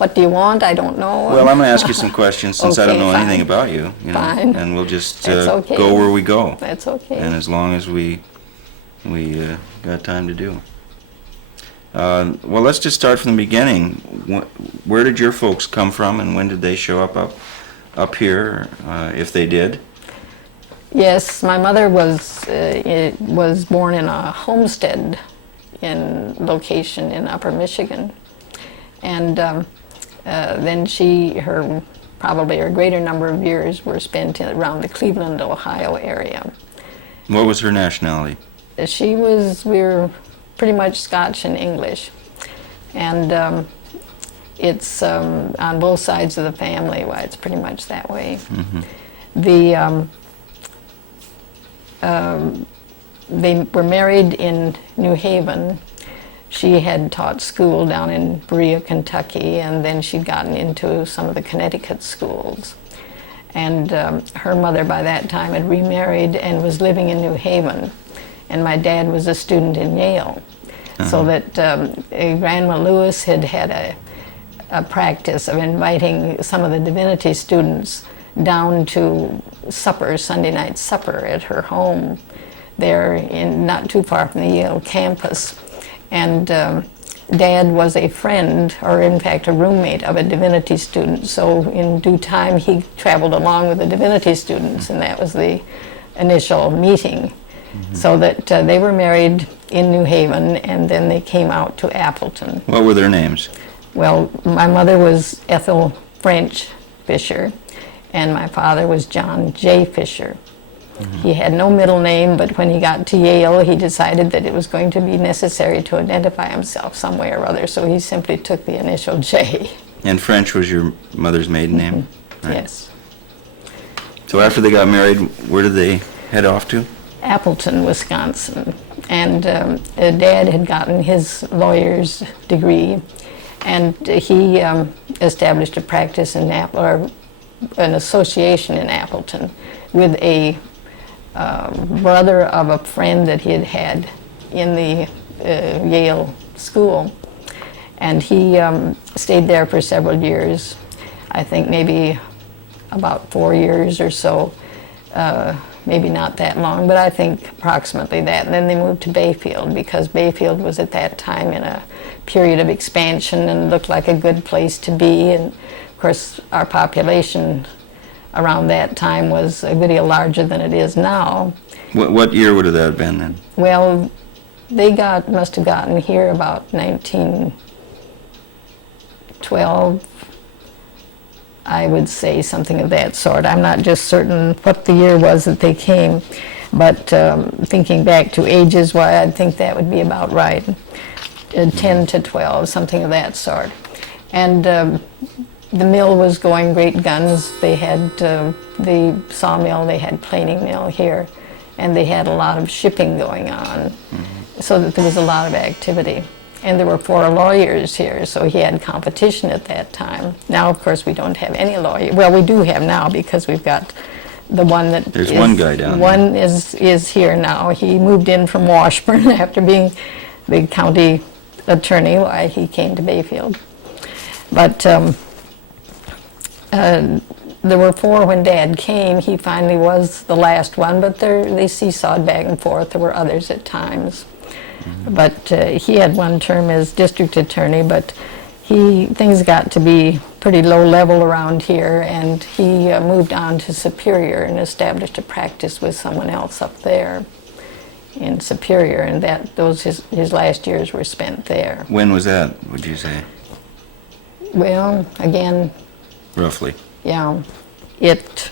What do you want? I don't know. Well, I'm going to ask you some questions since I don't Okay, know anything fine. about you. Fine. And we'll just That's okay. go where we go. That's okay. And as long as we got time to do. Well, let's just start from the beginning. Where did your folks come from, and when did they show up here, if they did? Yes, my mother was born in a homestead location in Upper Michigan, and then probably her greater number of years were spent around the Cleveland, Ohio area. What was her nationality? We were pretty much Scotch and English, and it's on both sides of the family. Why it's pretty much that way. Mm-hmm. They were married in New Haven. She had taught school down in Berea, Kentucky, and then she'd gotten into some of the Connecticut schools. And her mother by that time had remarried and was living in New Haven. And my dad was a student in Yale. So that Grandma Lewis had a practice of inviting some of the divinity students down to supper, Sunday night supper at her home there not too far from the Yale campus. And Dad was a friend, or in fact a roommate of a divinity student, so in due time he traveled along with the divinity students, and that was the initial meeting. Mm-hmm. So that they were married in New Haven, and then they came out to Appleton. What were their names? Well, my mother was Ethel French Fischer, and my father was John J. Fisher. Mm-hmm. He had no middle name, but when he got to Yale, he decided that it was going to be necessary to identify himself some way or other, so he simply took the initial J. And French was your mother's maiden name? Mm-hmm. Right. Yes. So after they got married, where did they head off to? Appleton, Wisconsin. And Dad had gotten his lawyer's degree, and he established a practice or an association in Appleton with a brother of a friend that he had in the Yale school. And he stayed there for several years, I think maybe about 4 years or so, maybe not that long, but I think approximately that. And then they moved to Bayfield, because Bayfield was at that time in a period of expansion and looked like a good place to be. And of course, our population around that time was a good deal larger than it is now. What year would that have been then? Well, they must have gotten here about 1912, I would say, something of that sort. I'm not just certain what the year was that they came, but thinking back to ages, why, I think that would be about right. 10 to 12, something of that sort. And the mill was going great guns. They had the sawmill, they had planing mill here, and they had a lot of shipping going on, so that there was a lot of activity. And there were 4 lawyers here, so he had competition at that time. Now, of course, we don't have any lawyer. Well, we do have now, because we've got the one that There's one guy down there. One is here now. He moved in from Washburn after being the county attorney. Why he came to Bayfield. But there were 4 when Dad came. He finally was the last one, but they seesawed back and forth. There were others at times. Mm-hmm. But he had one term as district attorney, but things got to be pretty low level around here, and he moved on to Superior and established a practice with someone else up there in Superior, and his last years were spent there. When was that, would you say? Well, again... Roughly. Yeah. It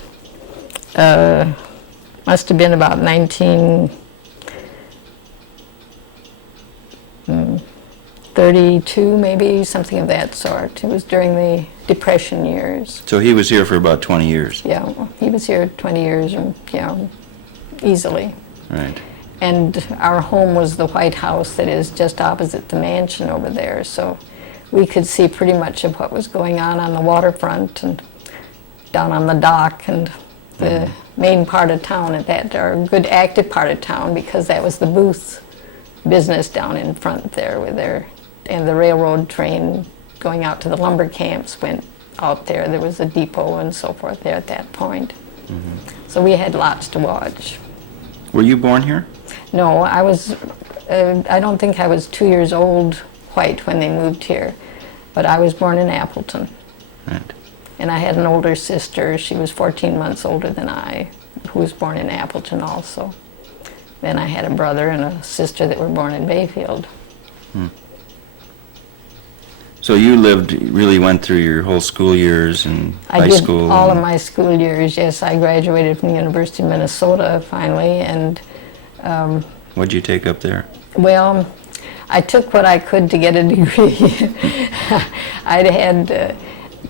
must have been about 1932, maybe, something of that sort. It was during the Depression years. So he was here for about 20 years? Yeah, he was here 20 years, easily. Right. And our home was the White House that is just opposite the mansion over there, so we could see pretty much of what was going on the waterfront and down on the dock and the main part of town at that, or a good active part of town, because that was the Booth business down in front there, and the railroad train going out to the lumber camps went out there. There was a depot and so forth there at that point. So we had lots to watch. Were you born here? No, I was, I don't think I was 2 years old white when they moved here, but I was born in Appleton. Right. And I had an older sister, she was 14 months older than I, who was born in Appleton also. Then I had a brother and a sister that were born in Bayfield. So you really went through your whole school years and high school? I did all of my school years, yes. I graduated from the University of Minnesota finally, and what'd you take up there? well, I took what I could to get a degree. I'd had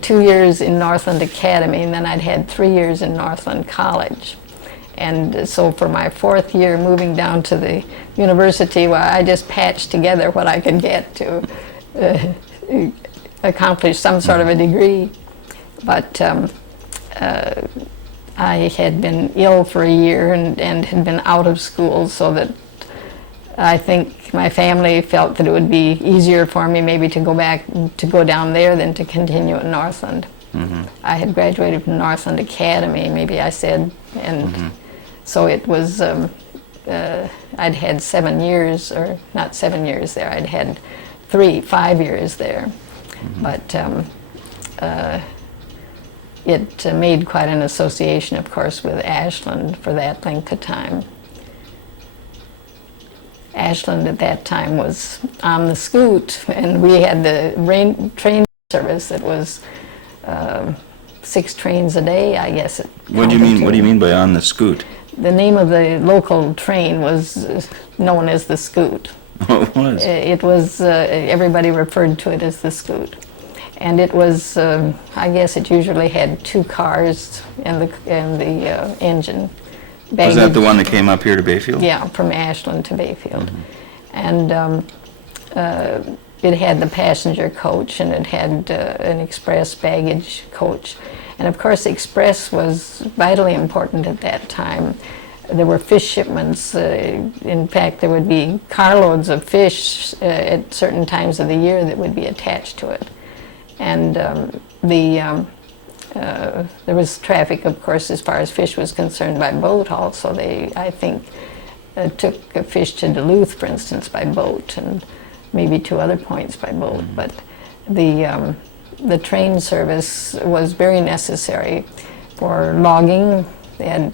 2 years in Northland Academy, and then I'd had 3 years in Northland College. And so for my 4th year moving down to the university, well, I just patched together what I could get to accomplish some sort of a degree. But I had been ill for a year and had been out of school, so that I think my family felt that it would be easier for me maybe to go down there than to continue at Northland. I had graduated from Northland Academy, maybe I said, and so it was, I'd had 7 years, or not 7 years there, I'd had 5 years there. But it made quite an association, of course, with Ashland for that length of time. Ashland at that time was on the scoot, and we had the train service that was 6 trains a day, I guess. What do you mean by on the scoot? The name of the local train was known as the Scoot. Oh, it was? It was, everybody referred to it as the Scoot. And it was, I guess it usually had 2 cars and the engine. Was that the one that came up here to Bayfield? Yeah, from Ashland to Bayfield. And it had the passenger coach, and it had an express baggage coach. And of course, express was vitally important at that time. There were fish shipments. In fact, there would be carloads of fish at certain times of the year that would be attached to it. And there was traffic, of course, as far as fish was concerned, by boat also. They, I think, took fish to Duluth, for instance, by boat, and maybe to other points by boat. But the train service was very necessary for logging. They had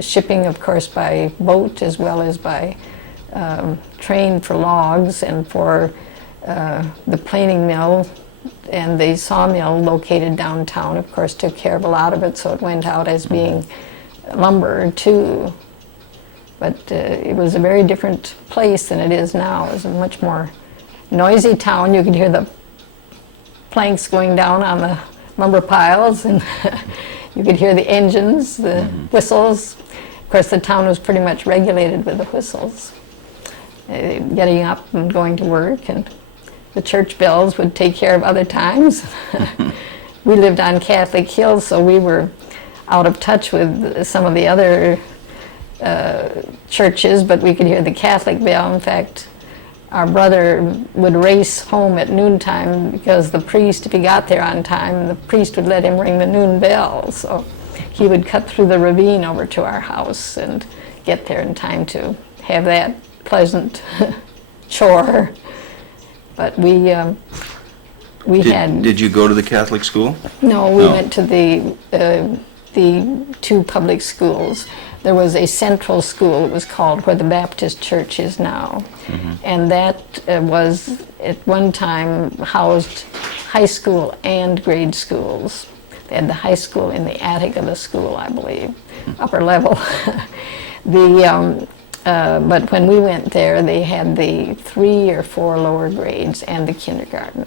shipping, of course, by boat as well as by train for logs, and for the planing mill and the sawmill located downtown, of course, took care of a lot of it, so it went out as being lumber too. But it was a very different place than it is now. It was a much more noisy town. You could hear the planks going down on the lumber piles, and you could hear the engines, the whistles. Of course, the town was pretty much regulated with the whistles. Getting up and going to work, and the church bells would take care of other times. We lived on Catholic Hill, so we were out of touch with some of the other churches, but we could hear the Catholic bell. In fact, our brother would race home at noontime because the priest, if he got there on time, the priest would let him ring the noon bell. So he would cut through the ravine over to our house and get there in time to have that pleasant chore. But we had... Did you go to the Catholic school? No, we went to the 2 public schools. There was a central school, it was called, where the Baptist church is now. And that was at one time housed high school and grade schools. They had the high school in the attic of the school, I believe, upper level. But when we went there, they had the 3 or 4 lower grades and the kindergarten.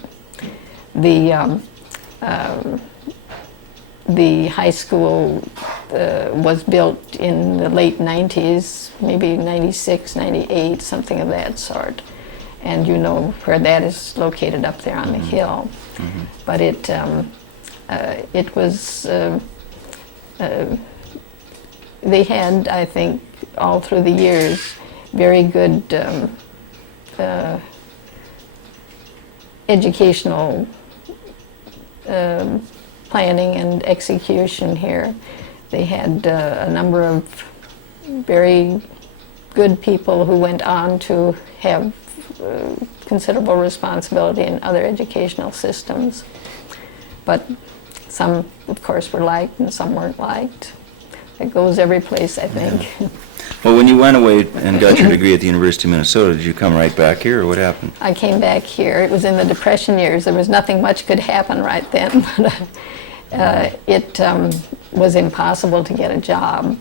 The high school was built in the late 90s, maybe 96, 98, something of that sort. And you know where that is located up there on the hill. But it was, they had, I think, all through the years, very good educational planning and execution here. They had a number of very good people who went on to have considerable responsibility in other educational systems. But some, of course, were liked and some weren't liked. It goes every place, I think. Yeah. Well, when you went away and got your degree at the University of Minnesota, did you come right back here, or what happened? I came back here. It was in the Depression years. There was nothing much could happen right then. It was impossible to get a job.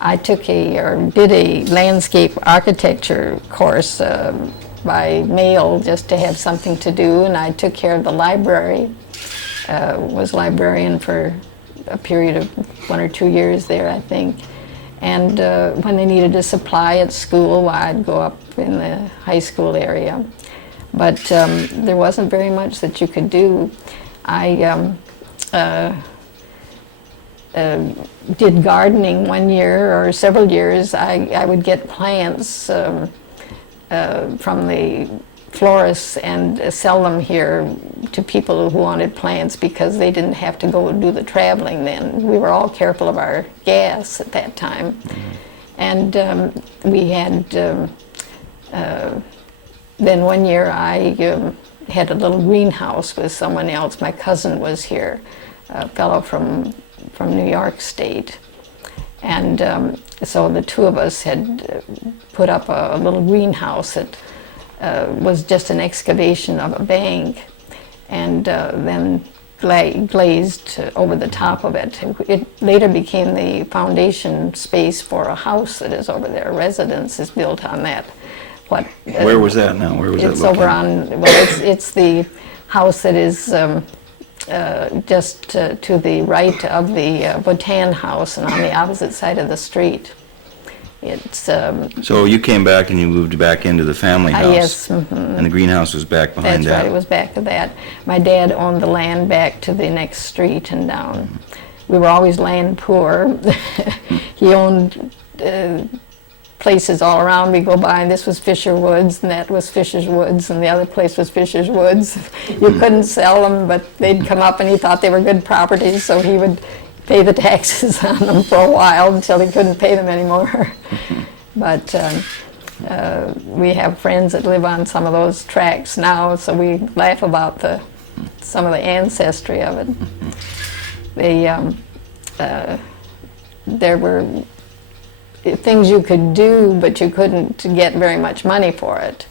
I took did a landscape architecture course by mail just to have something to do, and I took care of the library. Was librarian for a period of 1 or 2 years there, I think. And when they needed a supply at school, I'd go up in the high school area. But there wasn't very much that you could do. I did gardening 1 year or several years. I would get plants from the florists and sell them here to people who wanted plants because they didn't have to go and do the traveling then. We were all careful of our gas at that time. And we had, then 1 year I had a little greenhouse with someone else. My cousin was here, a fellow from New York State. And so the two of us had put up a little greenhouse that was just an excavation of a bank, and then glazed over the top of it. It later became the foundation space for a house that is over there. A residence is built on that. Where was that now? Where was that located? It's over on, well, it's the house that is just to the right of the Botan house and on the opposite side of the street. It's so you came back and you moved back into the family house. Yes. Mm-hmm. And the greenhouse was back behind that. That's right, it was back to that. My dad owned the land back to the next street and down. We were always land poor. He owned places all around. We go by and this was Fisher Woods and that was Fisher's Woods and the other place was Fisher's Woods. You couldn't sell them, but they'd come up and he thought they were good properties, so he would pay the taxes on them for a while until he couldn't pay them anymore. But we have friends that live on some of those tracts now, so we laugh about some of the ancestry of it. There were things you could do, but you couldn't get very much money for it.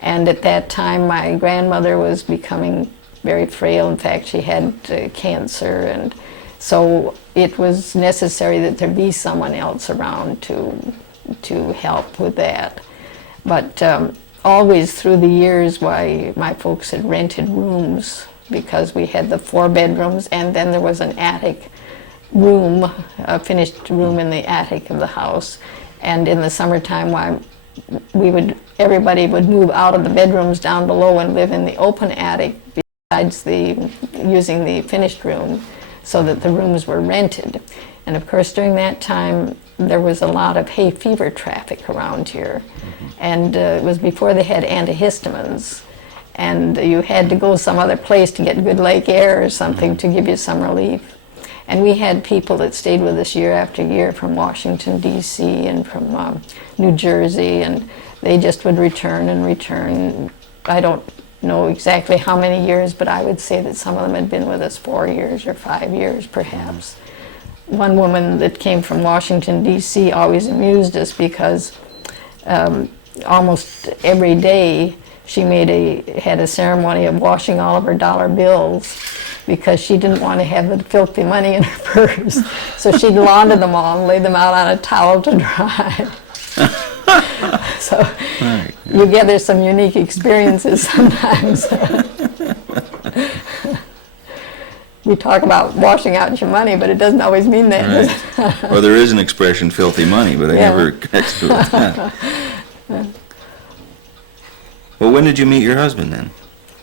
And at that time, my grandmother was becoming very frail. In fact, she had cancer, and so it was necessary that there be someone else around to help with that. But always through the years, why my folks had rented rooms because we had the 4 bedrooms and then there was an attic room, a finished room in the attic of the house. And in the summertime, why everybody would move out of the bedrooms down below and live in the open attic besides using the finished room, so that the rooms were rented. And of course, during that time, there was a lot of hay fever traffic around here. And it was before they had antihistamines. And you had to go some other place to get good lake air or something to give you some relief. And we had people that stayed with us year after year from Washington, D.C. and from New Jersey, and they just would return and return. I don't know exactly how many years, but I would say that some of them had been with us 4 years or 5 years perhaps. One woman that came from Washington, D.C. always amused us because almost every day she had a ceremony of washing all of her dollar bills because she didn't want to have the filthy money in her purse. So she'd launder them all and lay them out on a towel to dry. So right. You gather some unique experiences sometimes. We talk about washing out your money, but it doesn't always mean that. Right. Well, there is an expression, filthy money, but I never connect to it. Well, when did you meet your husband then?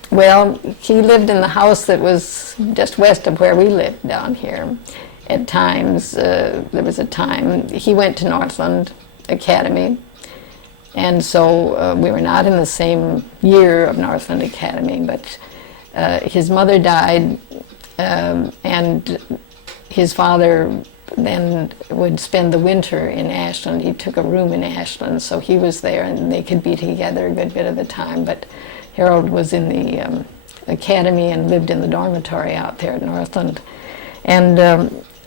Well, he lived in the house that was just west of where we lived down here. At times, there was a time, he went to Northland Academy, And so we were not in the same year of Northland Academy, but his mother died, and his father then would spend the winter in Ashland. He took a room in Ashland, so he was there, and they could be together a good bit of the time. But Harold was in the academy and lived in the dormitory out there at Northland. And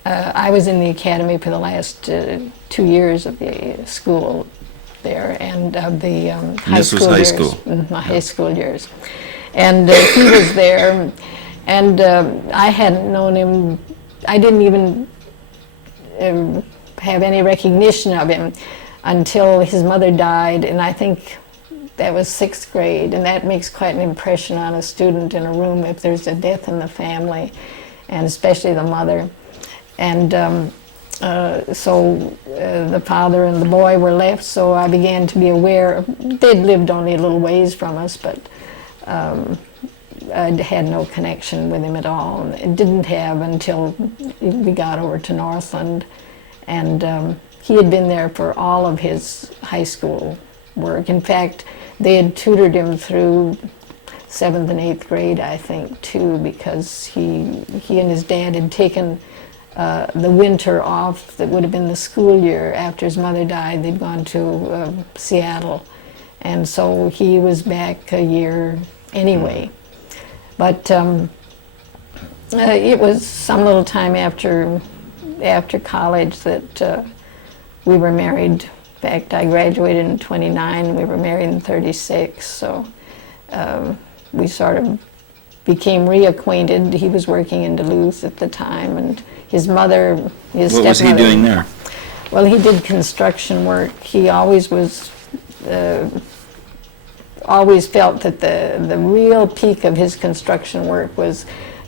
I was in the academy for the last 2 years of the school there, and of the high this was school high years. school. My high school years. And he was there, and I hadn't known him. I didn't even have any recognition of him until his mother died, and I think that was 6th grade, and that makes quite an impression on a student in a room if there's a death in the family, and especially the mother. And so the father and the boy were left, so I began to be aware. They'd lived only a little ways from us, but I had no connection with him at all. And didn't have until we got over to Northland, and he had been there for all of his high school work. In fact, they had tutored him through 7th and 8th grade, I think, too, because he and his dad had taken the winter off that would have been the school year after his mother died. They'd gone to Seattle, and so he was back a year anyway. But it was some little time after college that we were married. In fact, I graduated in 29, we were married in 36, so we sort of became reacquainted. He was working in Duluth at the time, and his mother, his What was he stepmother- doing there? Well, he did construction work. He always was, always felt that the real peak of his construction work was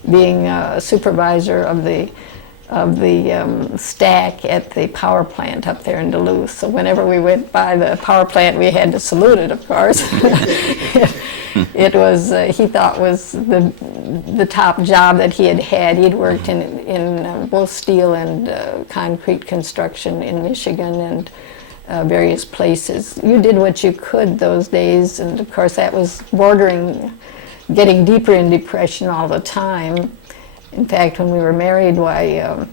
being a supervisor of the stack at the power plant up there in Duluth. So whenever we went by the power plant, we had to salute it, of course. It was, he thought, was the top job that he had had. He'd worked in both steel and concrete construction in Michigan and various places. You did what you could those days, and of course that was bordering, getting deeper in depression all the time. In fact, when we were married, why,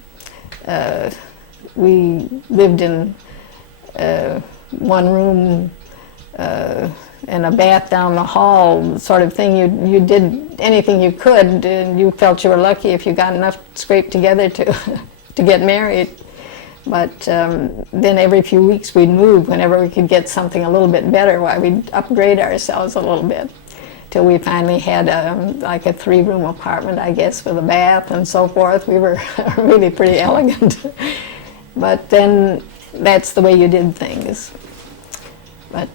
we lived in one room and a bath down the hall, sort of thing. You did anything you could, and you felt you were lucky if you got enough scraped together to to get married. But then every few weeks we'd move whenever we could get something a little bit better. Why, we'd upgrade ourselves a little bit, till we finally had like a 3-room apartment, I guess, with a bath and so forth. We were really pretty elegant. But then that's the way you did things. But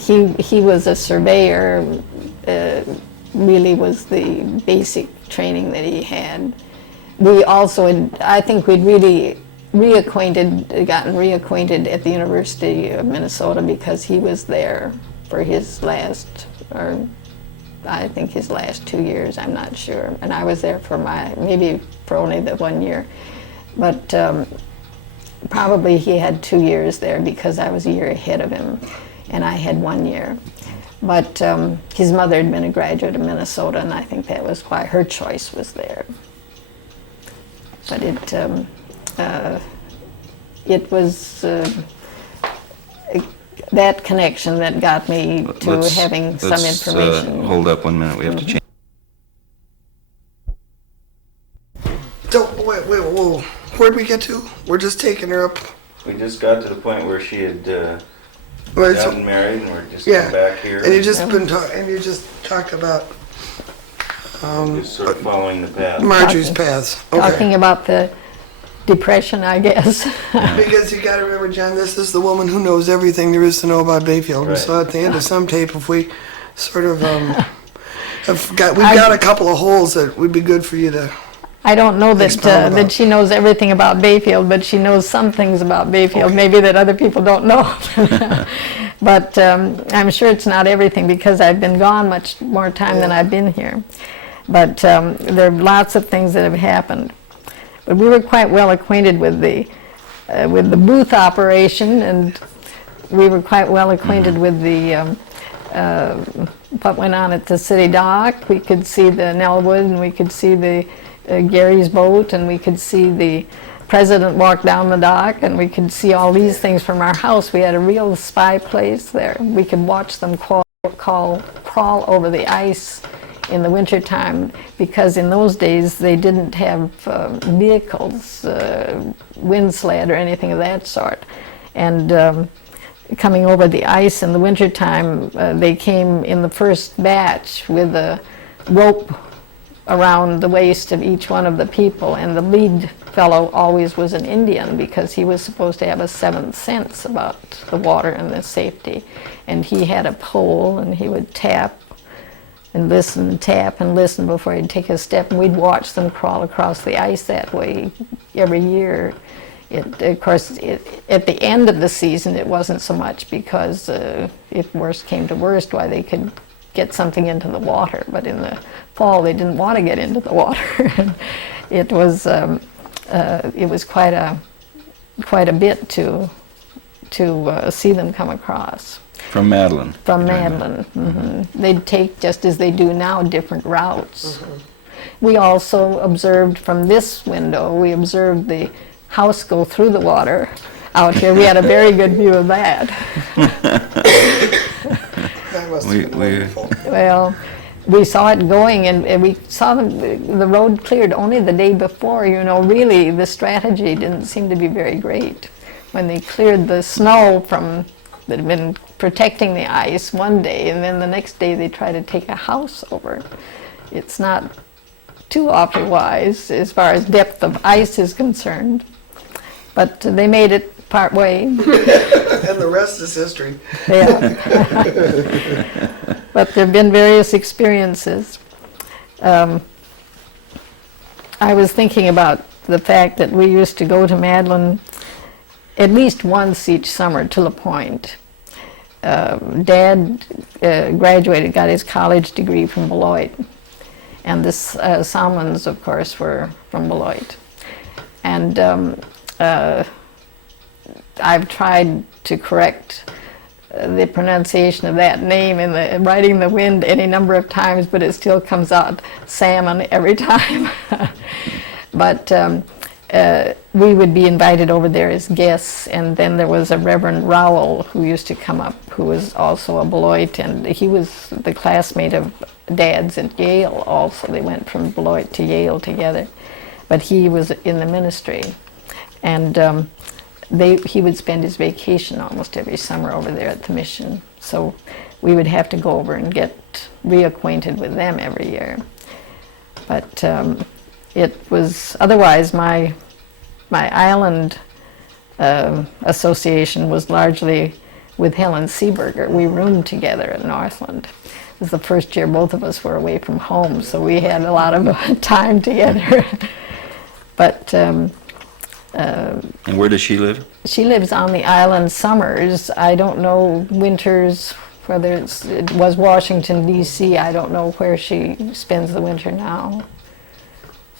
he was a surveyor, really was the basic training that he had. We also had, I think we'd really gotten reacquainted at the University of Minnesota because he was there for his last, or I think his last 2 years, I'm not sure. And I was there for maybe for only the 1 year. But probably he had 2 years there because I was a year ahead of him and I had 1 year. But his mother had been a graduate of Minnesota, and I think that was why her choice was there. But it was that connection that got me to having some information. Hold up 1 minute. We have to change. Wait, whoa. Where'd we get to? We're just taking her up. We just got to the point where she had Well, gotten married, and we're just yeah, back here. and you just you just talked about just sort of following the path. Marjorie's paths. Okay. Talking about the depression, I guess. Because you got to remember, John, this is the woman who knows everything there is to know about Bayfield. Right. So at the end of some tape, if we sort of we've got a couple of holes that would be good for you to. I don't know that Expound about. that she knows everything about Bayfield, but she knows some things about Bayfield, maybe that other people don't know. But I'm sure it's not everything because I've been gone much more time than I've been here. But there are lots of things that have happened. But we were quite well acquainted with the with the booth operation, and we were quite well acquainted with the what went on at the city dock. We could see the Nellwood, and we could see the Gary's boat, and we could see the president walk down the dock, and we could see all these things from our house. We had a real spy place there. We could watch them crawl over the ice in the wintertime, because in those days they didn't have vehicles, wind sled or anything of that sort. And coming over the ice in the wintertime, they came in the first batch with a rope around the waist of each one of the people, and the lead fellow always was an Indian, because he was supposed to have a seventh sense about the water and the safety. And he had a pole, and he would tap and listen, tap and listen before he'd take a step, and we'd watch them crawl across the ice that way every year. Of course, at the end of the season, it wasn't so much, because if worst came to worst, why, they could get something into the water. But in the fall, they didn't want to get into the water. It was quite a bit to see them come across. From Madeline? From Madeline. Mm-hmm. They'd take, just as they do now, different routes. Mm-hmm. We also observed from this window, we observed the house go through the water out here. We had a very good view of that. That must have been wonderful. Well, we saw it going, and we saw the road cleared only the day before. You know, really, the strategy didn't seem to be very great. When they cleared the snow from that had been protecting the ice one day, and then the next day they try to take a house over. It's not too awfully wise as far as depth of ice is concerned, but they made it part way. And the rest is history. Yeah. But there have been various experiences. I was thinking about the fact that we used to go to Madeline at least once each summer to La Pointe. Dad graduated, got his college degree from Beloit, and the Salmons, of course, were from Beloit. And I've tried to correct the pronunciation of that name in the Riding the Wind any number of times, but it still comes out salmon every time. But we would be invited over there as guests, and then there was a Reverend Rowell who used to come up, who was also a Beloit, and he was the classmate of Dad's at Yale also. They went from Beloit to Yale together, but he was in the ministry. And he would spend his vacation almost every summer over there at the mission, so we would have to go over and get reacquainted with them every year. But it was otherwise my island association was largely with Helen Seeberger. We roomed together at Northland. It was the first year both of us were away from home, so we had a lot of time together. But and where does she live? She lives on the island summers. I don't know winters, whether it was Washington, D.C. I don't know where she spends the winter now.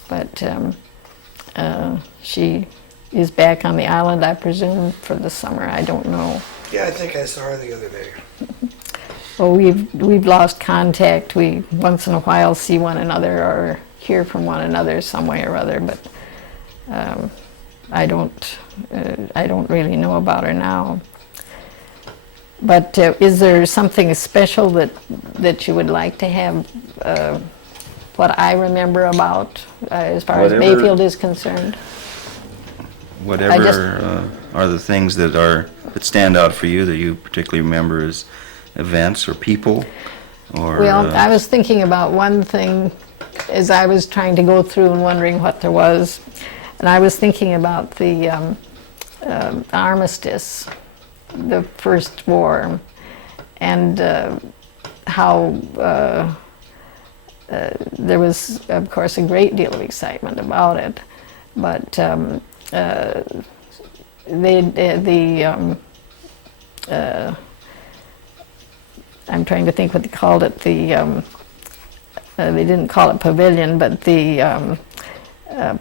But she is back on the island, I presume, for the summer. I don't know. Yeah, I think I saw her the other day. Well, we've lost contact. We once in a while see one another or hear from one another some way or other, but I don't really know about her now. But is there something special that you would like to have? What I remember about as far as Bayfield is concerned? Whatever are the things that stand out for you that you particularly remember as events or people? Or, well, I was thinking about one thing as I was trying to go through and wondering what there was, and I was thinking about the armistice, the first war, and how there was, of course, a great deal of excitement about it, but I'm trying to think what they called it. They didn't call it pavilion, but the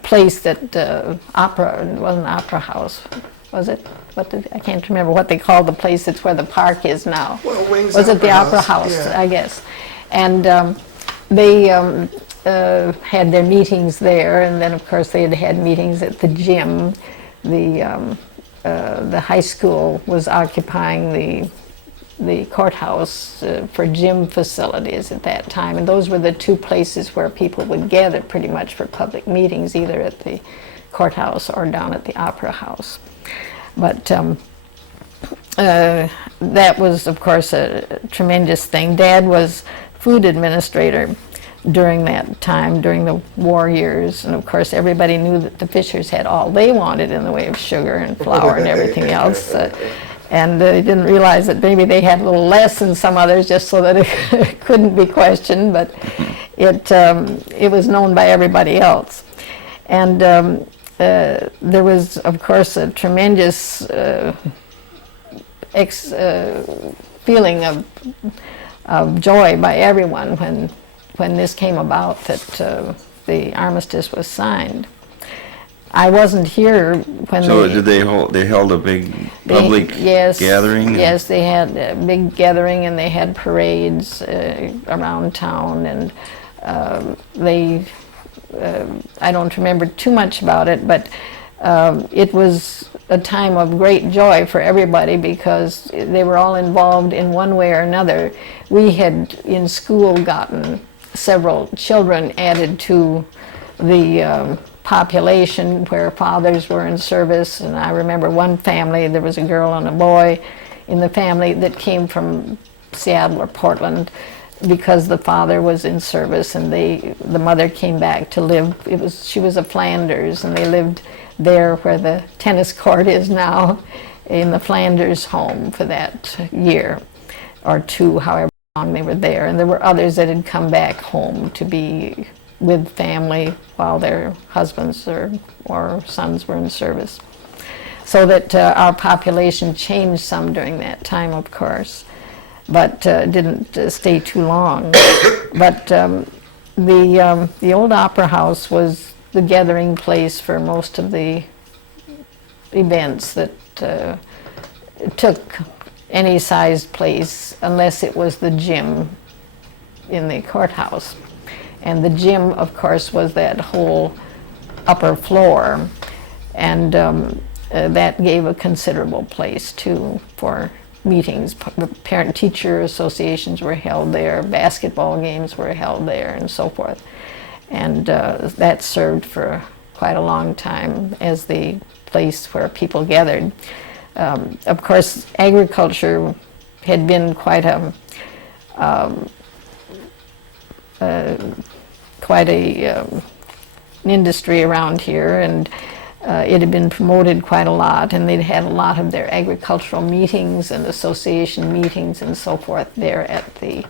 place that it wasn't opera house. was it? I can't remember what they called the place. It's where the park is now. Well, Wings Was it the Opera House, House? yeah. I guess. And they had their meetings there, and then of course they had meetings at the gym. The high school was occupying the courthouse for gym facilities at that time, and those were the two places where people would gather pretty much for public meetings, either at the courthouse or down at the Opera House. But that was, of course, a tremendous thing. Dad was food administrator during that time, during the war years, and of course everybody knew that the Fischers had all they wanted in the way of sugar and flour and everything else. And they didn't realize that maybe they had a little less than some others, just so that it couldn't be questioned, but it was known by everybody else. And there was, of course, a tremendous feeling of joy by everyone when this came about, that the armistice was signed. I wasn't here when So they held a big public gathering? Yes, they had a big gathering, and they had parades around town, and I don't remember too much about it, but it was a time of great joy for everybody because they were all involved in one way or another. We had in school gotten several children added to the population where fathers were in service, and I remember one family, there was a girl and a boy in the family that came from Seattle or Portland because the father was in service, and the mother came back to live. She was a Flanders, and they lived there where the tennis court is now, in the Flanders home for that year or two, however long they were there. And there were others that had come back home to be with family while their husbands or sons were in service. So that our population changed some during that time, of course, but didn't stay too long. But the old Opera House was the gathering place for most of the events that took any sized place, unless it was the gym in the courthouse. And the gym, of course, was that whole upper floor, and that gave a considerable place too for meetings. Parent-teacher associations were held there, basketball games were held there, and so forth. And that served for quite a long time as the place where people gathered. Of course, agriculture had been quite an industry around here, and it had been promoted quite a lot, and they'd had a lot of their agricultural meetings and association meetings and so forth there at the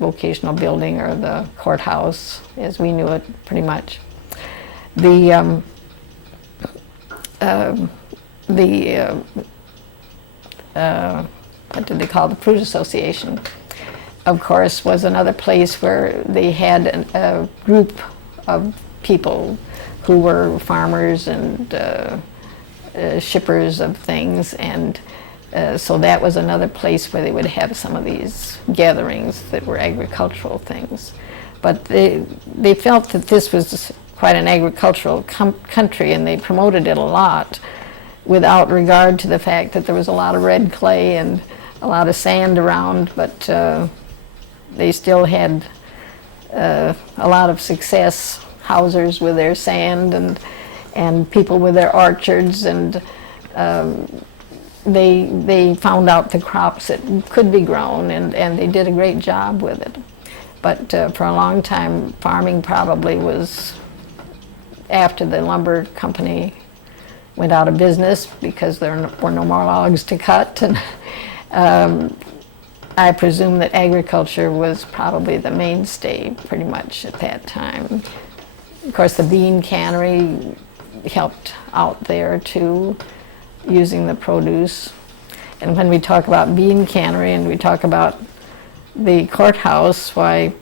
vocational building, or the courthouse as we knew it, pretty much. What did they call the Fruit Association, of course, was another place where they had a group of people who were farmers and shippers of things, and so that was another place where they would have some of these gatherings that were agricultural things. But they felt that this was quite an agricultural country, and they promoted it a lot without regard to the fact that there was a lot of red clay and a lot of sand around, but they still had a lot of success, housers with their sand and people with their orchards, and they found out the crops that could be grown, and they did a great job with it. But for a long time, farming probably was, after the lumber company went out of business because there were no more logs to cut, and I presume that agriculture was probably the mainstay pretty much at that time. Of course, the bean cannery helped out there too, using the produce. And when we talk about bean cannery and we talk about the courthouse, why,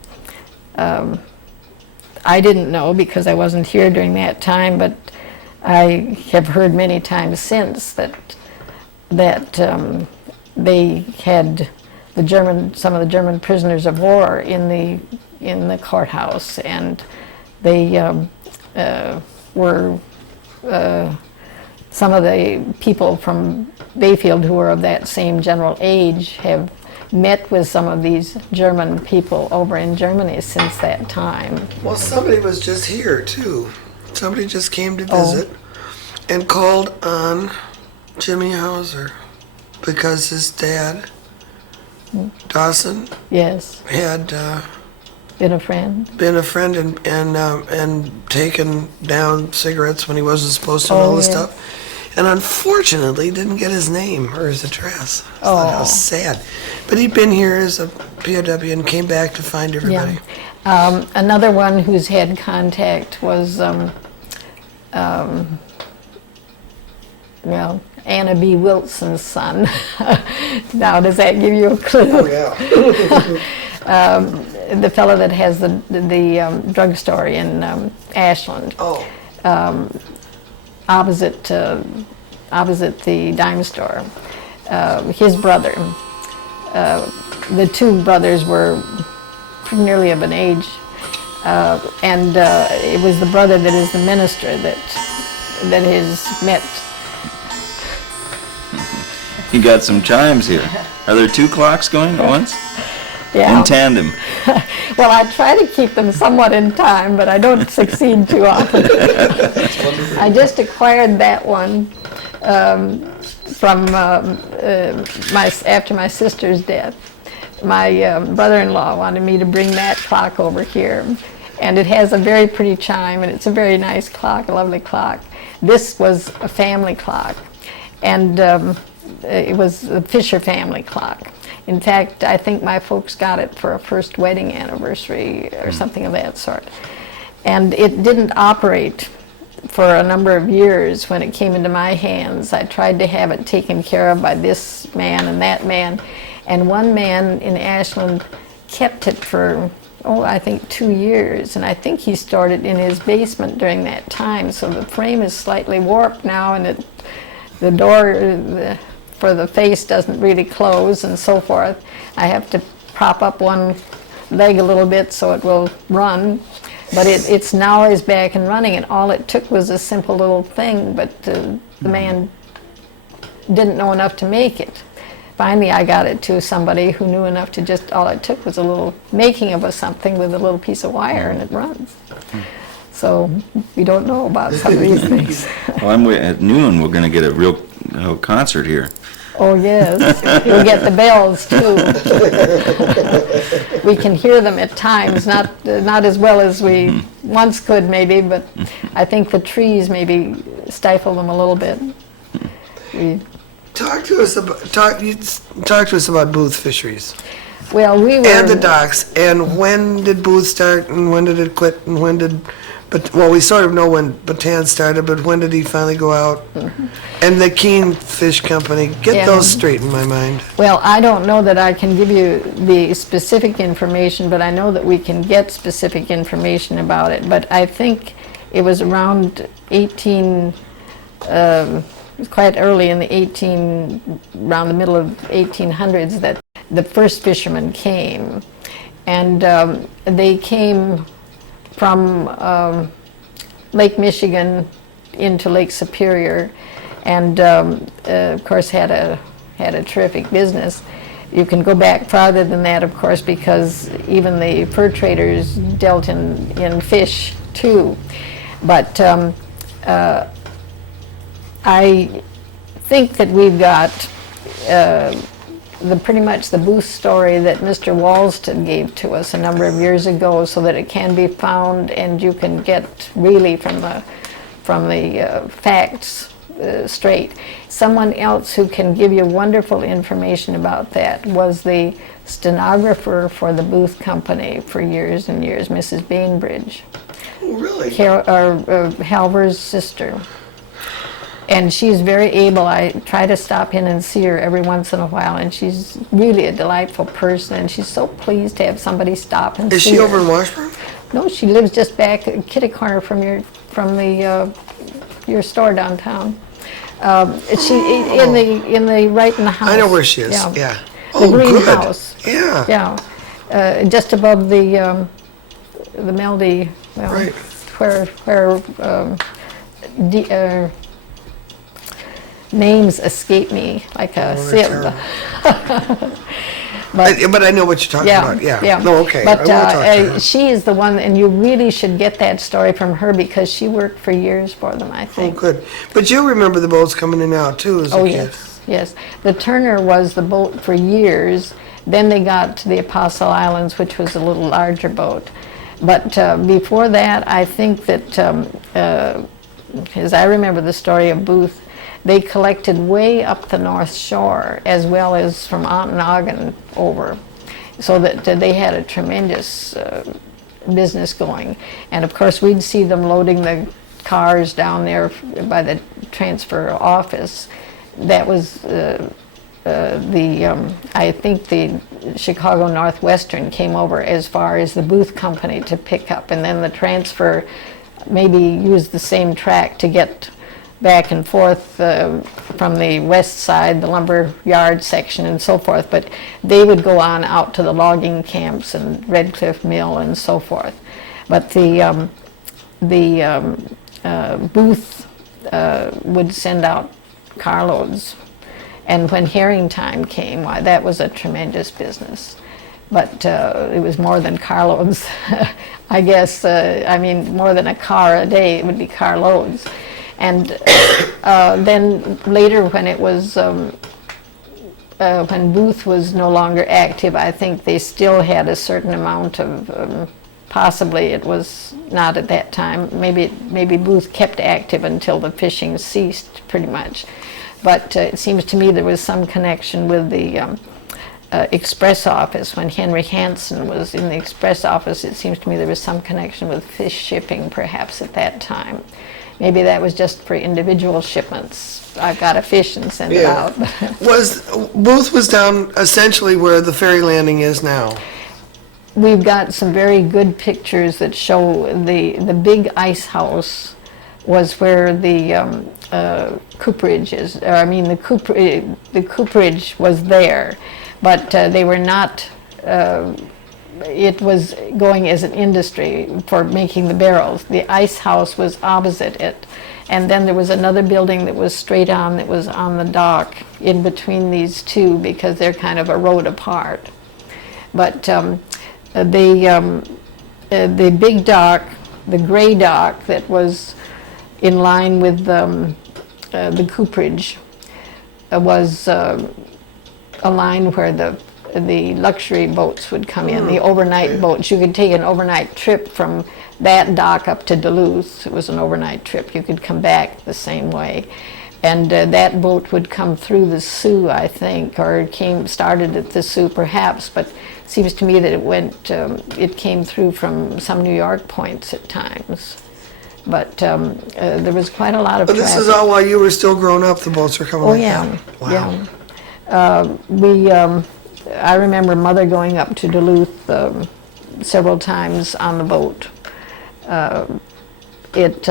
I didn't know because I wasn't here during that time, but I have heard many times since that they had some of the German prisoners of war in the courthouse, and they were some of the people from Bayfield who were of that same general age have met with some of these German people over in Germany since that time. Well, somebody was just here too. Somebody just came to visit and called on Jimmy Hauser because his dad, Dawson, Yes, had been a friend. and taken down cigarettes when he wasn't supposed to and all this yeah. stuff. And unfortunately didn't get his name or his address. I thought, how sad. But he'd been here as a POW and came back to find everybody. Yeah. Another one who's had contact was, Anna B. Wilson's son. Now, does that give you a clue? Oh, yeah. The fellow that has the drugstore in Ashland. Oh, Opposite the dime store. His brother. The two brothers were nearly of an age, and it was the brother that is the minister that has met. You got some chimes here. Are there two clocks going at once? Yeah. In tandem. Well, I try to keep them somewhat in time, but I don't succeed too often. I just acquired that one from after my sister's death. My brother-in-law wanted me to bring that clock over here, and it has a very pretty chime, and it's a very nice clock, a lovely clock. This was a family clock, and it was the Fischer family clock. In fact, I think my folks got it for a first wedding anniversary or something of that sort. And it didn't operate for a number of years when it came into my hands. I tried to have it taken care of by this man and that man. And one man in Ashland kept it for, I think 2 years. And I think he stored it in his basement during that time. So the frame is slightly warped now, and the door for the face doesn't really close and so forth. I have to prop up one leg a little bit so it will run. But it's now is back and running, and all it took was a simple little thing, but the man didn't know enough to make it. Finally, I got it to somebody who knew enough to all it took was a little making of something with a little piece of wire, and it runs. So we don't know about some of these things. Well, at noon we're going to get a real concert here. Oh, yes. You'll get the bells, too. We can hear them at times, not as well as we once could, maybe, but I think the trees maybe stifle them a little bit. talk to us about Booth Fisheries Well, we were... and the docks. And when did Booth start, and when did it quit, and when did... But we sort of know when Bataan started, but when did he finally go out? And the Keene Fish Company, get those straight in my mind. Well, I don't know that I can give you the specific information, but I know that we can get specific information about it. But I think it was around quite early in around the middle of 1800s that the first fishermen came. And they came from Lake Michigan into Lake Superior, and of course had a terrific business. You can go back farther than that, of course, because even the fur traders dealt in fish too. But I think that we've got pretty much the Booth story that Mr. Walston gave to us a number of years ago, so that it can be found and you can get really from the facts straight. Someone else who can give you wonderful information about that was the stenographer for the Booth Company for years and years, Mrs. Bainbridge. Oh, really? Halvor's sister. And she's very able. I try to stop in and see her every once in a while, and she's really a delightful person, and she's so pleased to have somebody stop and see her. Is she over in Washburn? No, she lives just back kitty corner from the your store downtown. She in the right in the house. I know where she is. Yeah. The Oh, good. greenhouse. Yeah. Yeah. Just above the Meldy. Well, Right. Where names escape me like a sieve. But I know what you're talking about. Yeah. No, okay. But I will talk to her. she is the one, and you really should get that story from her because she worked for years for them, I Oh, think. good. But you remember the boats coming in and out too as a Oh, kid. yes. The Turner was the boat for years. Then they got to the Apostle Islands, which was a little larger boat. But before that, I think that, as I remember the story of Booth, they collected way up the North Shore as well as from Ontonagon over, so that they had a tremendous business going. And of course, we'd see them loading the cars down there by the transfer office. That was I think the Chicago Northwestern came over as far as the Booth Company to pick up, and then the transfer maybe used the same track to get back and forth from the west side, the lumber yard section and so forth, but they would go on out to the logging camps and Red Cliff Mill and so forth. But the Booth would send out carloads, and when herring time came, why, that was a tremendous business. But it was more than carloads. I guess, I mean, more than a car a day, it would be carloads. And then later, when it was, when Booth was no longer active, I think they still had a certain amount of, possibly it was not at that time, maybe Booth kept active until the fishing ceased pretty much. But it seems to me there was some connection with the Express office. When Henry Hanson was in the Express office, it seems to me there was some connection with fish shipping perhaps at that time. Maybe that was just for individual shipments. I've got a fish and send it out. Booth was down essentially where the ferry landing is now. We've got some very good pictures that show the big ice house was where the cooperage is. Or, I mean, the cooperage was there, but they were not. It was going as an industry for making the barrels. The ice house was opposite it. And then there was another building that was straight on, that was on the dock in between these two, because they're kind of a road apart. But the big dock, the gray dock that was in line with the cooperage, was a line where the luxury boats would come in, the overnight boats. You could take an overnight trip from that dock up to Duluth. It was an overnight trip. You could come back the same way. And that boat would come through the Sioux, I think, or it started at the Sioux perhaps, but it seems to me that it came through from some New York points at times. But there was quite a lot of traffic. But this is all while you were still growing up, the boats were coming like that? Wow. Yeah. I remember Mother going up to Duluth several times on the boat. It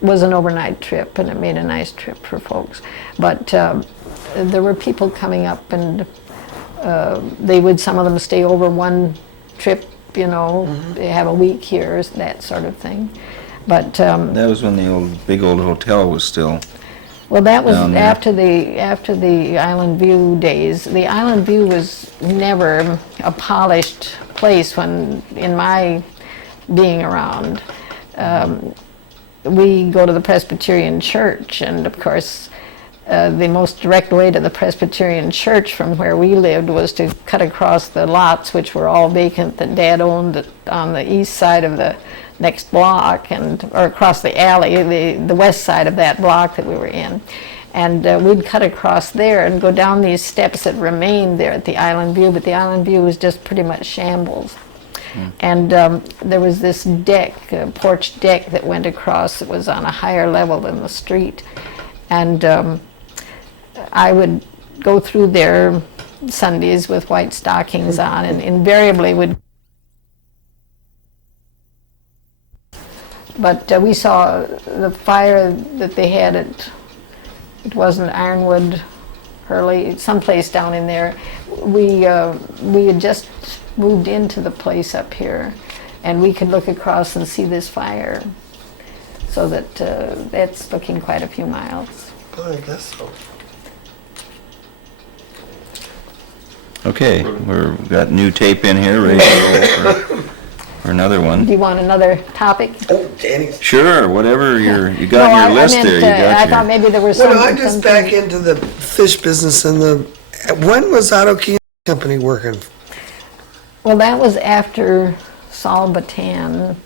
was an overnight trip, and it made a nice trip for folks. But there were people coming up, and some of them stay over one trip, they have a week here, that sort of thing. But that was when the big old hotel was still. Well, that was after the Island View days. The Island View was never a polished place in my being around. We go to the Presbyterian Church, and of course, the most direct way to the Presbyterian Church from where we lived was to cut across the lots, which were all vacant, that Dad owned on the east side of the next block, or across the alley, the west side of that block that we were in. And we'd cut across there and go down these steps that remained there at the Island View, but the Island View was just pretty much shambles. And there was this deck, porch deck that went across that was on a higher level than the street. And I would go through there Sundays with white stockings on, and invariably would But we saw the fire that they had at, it wasn't Ironwood, Hurley, someplace down in there. We had just moved into the place up here, and we could look across and see this fire. So that that's looking quite a few miles. I guess so. Okay, we've got new tape in here, ready to go for another one. Do you want another topic? Oh, Danny. Sure, whatever you got on your list I meant, there. I thought maybe there was Well, something. I'm just back into the fish business and when was Otto Keen's company working? Well, that was after Saul Bataan,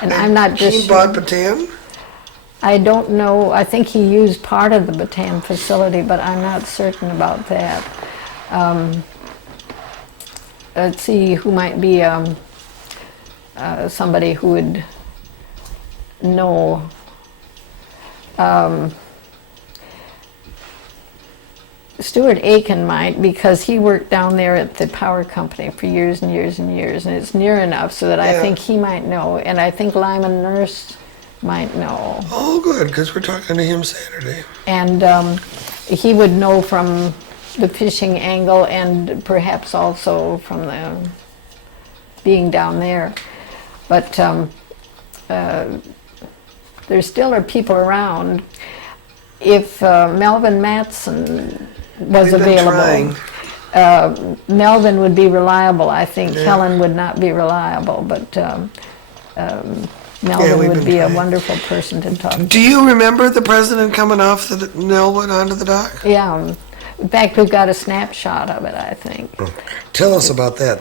and I'm not just Keen sure. bought Bataan? I don't know. I think he used part of the Bataan facility, but I'm not certain about that. Let's see who might be somebody who would know. Stuart Aiken might, because he worked down there at the power company for years and years and years, and it's near enough so that I Yeah. think he might know, and I think Lyman Nurse might know. Oh, good, because we're talking to him Saturday. And he would know from the fishing angle and perhaps also from the being down there. But there still are people around. If Melvin Matson was We've been available, trying. Melvin would be reliable. I think Yeah. Helen would not be reliable, but Melvin we've would been be a trying. wonderful person to talk to. Do you remember the president coming off the Nelwood onto the dock? Yeah. In fact, we've got a snapshot of it, I think. Tell us about that.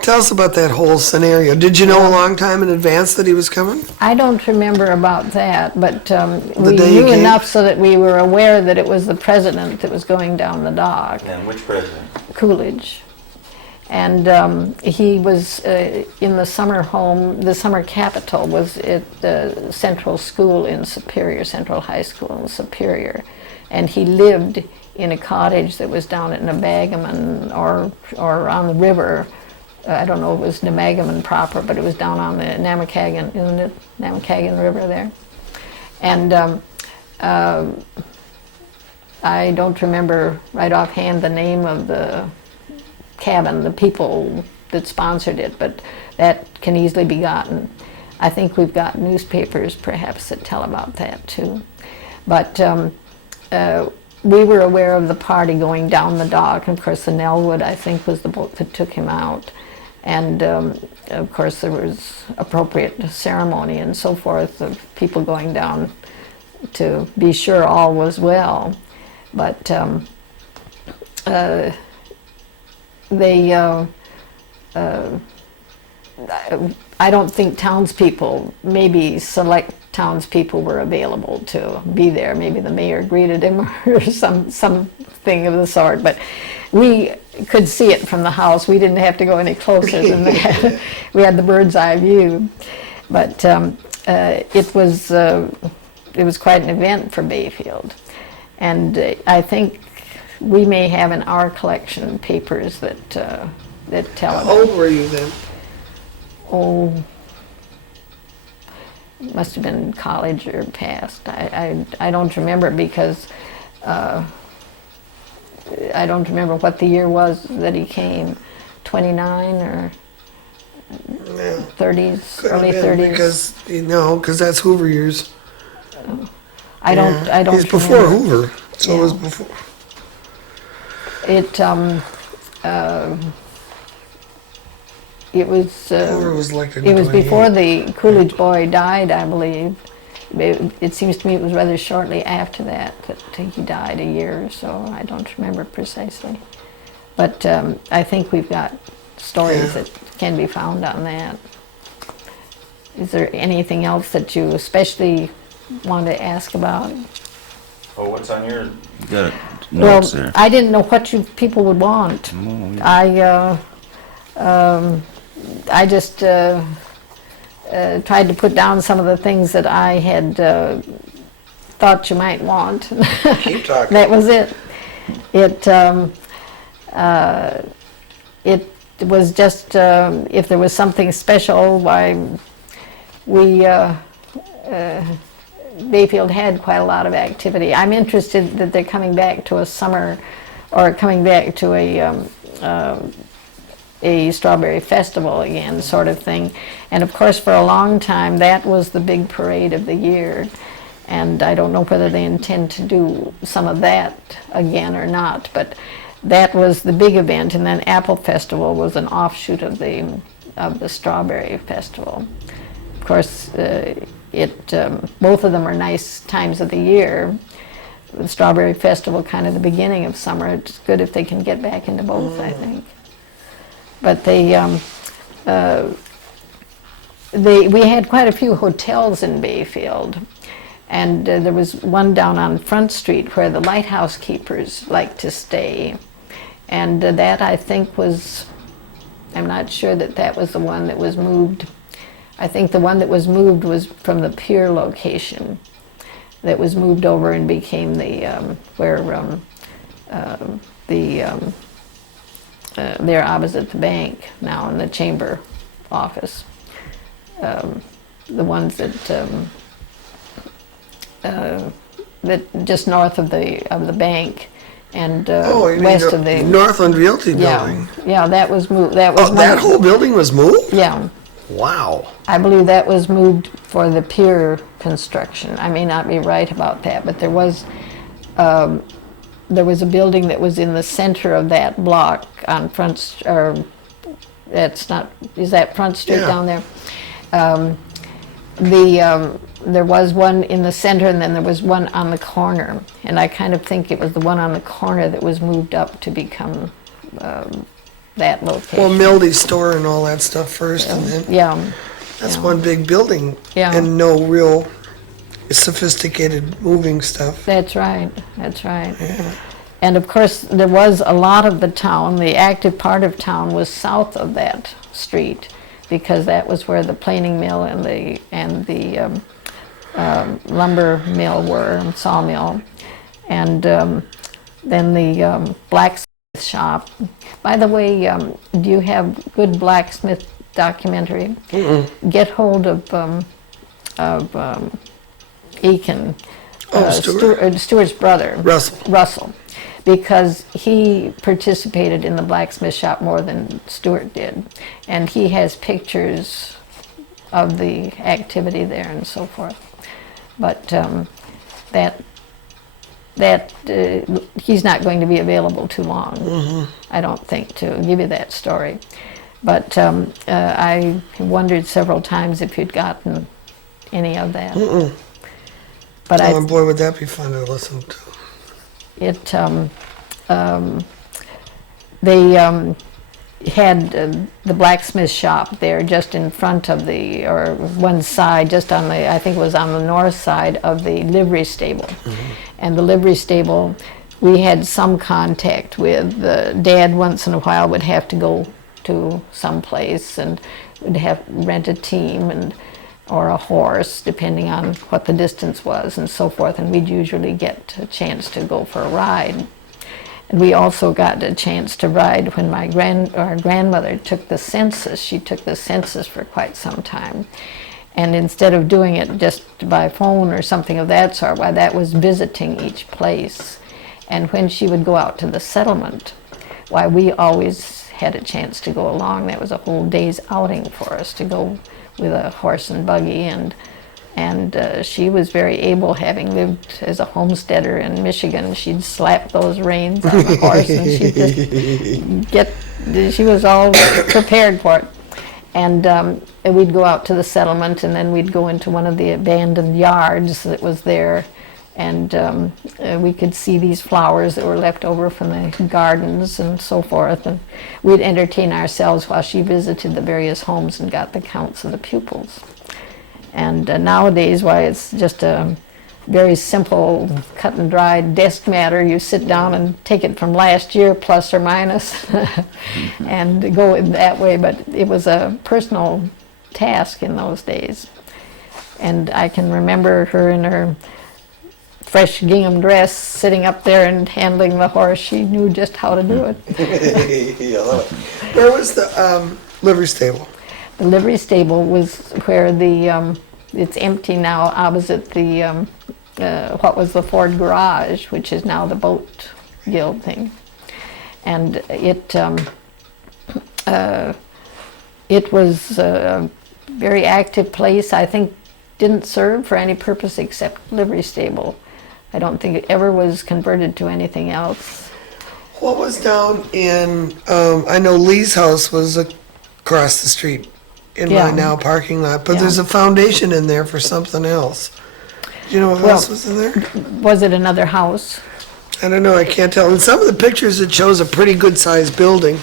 Tell us about that whole scenario. Did you know a long time in advance that he was coming? I don't remember about that, but we day he knew came? enough so that we were aware that it was the president that was going down the dock, And which president? Coolidge. And he was in the summer home. The summer capital was at the Central School in Superior, Central High School in Superior. And he lived in a cottage that was down at Nebagaman or on the river. I don't know if it was Nebagaman proper, but it was down on the Namakagon, isn't it? Namakagon River there. And I don't remember right offhand the name of the cabin, the people that sponsored it, but that can easily be gotten. I think we've got newspapers perhaps that tell about that too. But we were aware of the party going down the dock, and of course the Nelwood, I think, was the boat that took him out. And of course there was appropriate ceremony and so forth of people going down to be sure all was well. But I don't think townspeople, maybe select townspeople were available to be there. Maybe the mayor greeted him or something of the sort. But we could see it from the house. We didn't have to go any closer than that. We had the bird's eye view. But it was quite an event for Bayfield. And I think we may have in our collection papers that tell How it. old were you then? Oh, must have been college or past. I don't remember because I don't remember what the year was that he came. 29 or Yeah. 30s, Couldn't have early been 30s. because that's Hoover years. I don't He's before remember. Hoover, so it was Yeah. before. It was. Hoover was elected. It in was 28. before the Coolidge boy died, I believe. It seems to me it was rather shortly after that he died, a year or so. I don't remember precisely. But I think we've got stories Yeah. that can be found on that. Is there anything else that you especially want to ask about? Oh, what's on your? You got Well, notes there. I didn't know what you people would want. Oh, yeah. I just tried to put down some of the things that I had thought you might want. Keep talking. That was it. It was just if there was something special, why Bayfield had quite a lot of activity. I'm interested that they're coming back to a summer, or coming back to a strawberry festival again, sort of thing. And of course, for a long time, that was the big parade of the year. And I don't know whether they intend to do some of that again or not, but that was the big event. And then Apple Festival was an offshoot of the Strawberry Festival. Of course, both of them are nice times of the year. The Strawberry Festival, kind of the beginning of summer. It's good if they can get back into both, I think. But we had quite a few hotels in Bayfield, and there was one down on Front Street where the lighthouse keepers liked to stay, and that I think was, I'm not sure that was the one that was moved. I think the one that was moved was from the pier location, that was moved over and became they're opposite the bank now in the chamber office. The ones that just north of the bank and west of the Northland Realty building. Yeah, that was moved. That was that whole building was moved? Yeah. Wow. I believe that was moved for the pier construction. I may not be right about that, but there was a building that was in the center of that block on Front, or that's not, is that Front Street down there? There was one in the center, and then there was one on the corner, and I kind of think it was the one on the corner that was moved up to become that location. Well, Mildy's store and all that stuff first, and then that's one big building, and no real sophisticated moving stuff. That's right. That's right. Yeah. And of course, there was a lot of the town. The active part of town was south of that street, because that was where the planing mill and the lumber mill were, and sawmill, and then the blacksmith shop. By the way, do you have good blacksmith documentary? Get hold of Aiken, Stuart's brother, Russell, because he participated in the blacksmith shop more than Stuart did, and he has pictures of the activity there and so forth. But he's not going to be available too long, I don't think, to give you that story. But I wondered several times if you'd gotten any of that. But oh, boy, would that be fun to listen to. They had the blacksmith shop there just in front of or one side, just on the, I think it was on the north side of the livery stable. And the livery stable, we had some contact with. Dad once in a while would have to go to some place and would have rent a team or a horse, depending on what the distance was and so forth, and we'd usually get a chance to go for a ride. And we also got a chance to ride when our grandmother took the census. She took the census for quite some time. And instead of doing it just by phone or something of that sort, why, that was visiting each place. And when she would go out to the settlement, why, we always had a chance to go along. That was a whole day's outing for us to go with a horse and buggy, and she was very able, having lived as a homesteader in Michigan. She'd slap those reins on the horse, and she'd just she was all prepared for it. And we'd go out to the settlement, and then we'd go into one of the abandoned yards that was there, and we could see these flowers that were left over from the gardens and so forth, and we'd entertain ourselves while she visited the various homes and got the counts of the pupils. And nowadays, why, it's just a very simple, cut and dried desk matter. You sit down and take it from last year, plus or minus, and go in that way. But it was a personal task in those days. And I can remember her in her fresh gingham dress, sitting up there and handling the horse. She knew just how to do it. Where was the livery stable? The livery stable was where it's empty now, opposite what was the Ford garage, which is now the boat guild thing. And it was a very active place. I think didn't serve for any purpose except livery stable. I don't think it ever was converted to anything else. What was down in, I know Lee's house was across the street in my now parking lot, but there's a foundation in there for something else. Do you know what else was in there? Was it another house? I don't know, I can't tell. In some of the pictures, it shows a pretty good-sized building.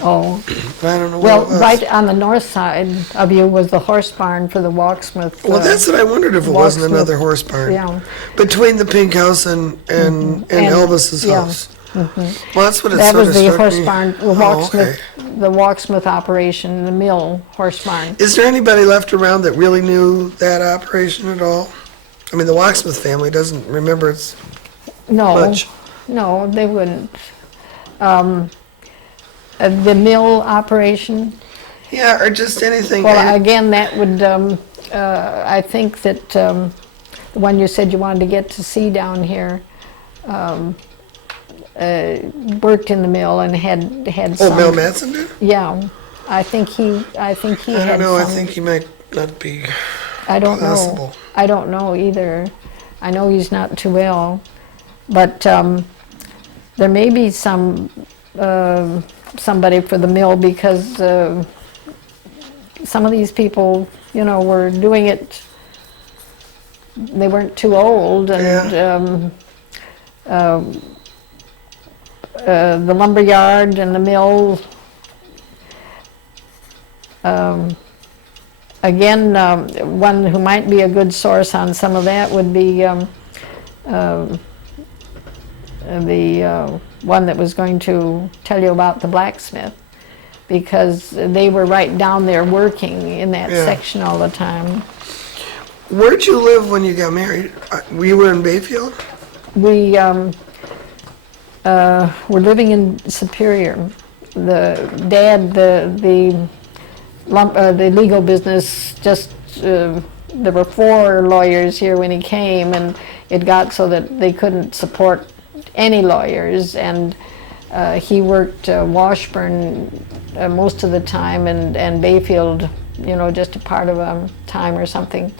Oh. But I don't know Well, what it was. right on the north side of you was the horse barn for the Walksmith. Well, that's what I wondered, if it wasn't Walksmith. another horse barn. Yeah. Between the pink house and Elvis's yeah. house. Well, that's what it That sort was of the struck horse me. barn, the Oh, Walksmith, okay. the Walksmith operation, the mill horse barn. Is there anybody left around that really knew that operation at all? I mean, the Locksmith family doesn't remember it No, much. no, they wouldn't. The mill operation, Yeah, or just anything. well, again, that would, I think that the one you said you wanted to get to see down here, worked in the mill and had Oh, some. Mel Matson did? Yeah, I think he I had don't know, I some. think he might not be. I don't know. possible. I don't know either. I know he's not too well, but there may be somebody for the mill, because some of these people, were doing it. They weren't too old, and the lumber yard and the mill. Again, one who might be a good source on some of that would be the one that was going to tell you about the blacksmith, because they were right down there working in that Yeah. section all the time. Where'd you live when you got married? You were in Bayfield? We were living in Superior. The dad, the legal business, just there were 4 lawyers here when he came, and it got so that they couldn't support any lawyers, and he worked Washburn most of the time, and Bayfield, just a part of a time or something.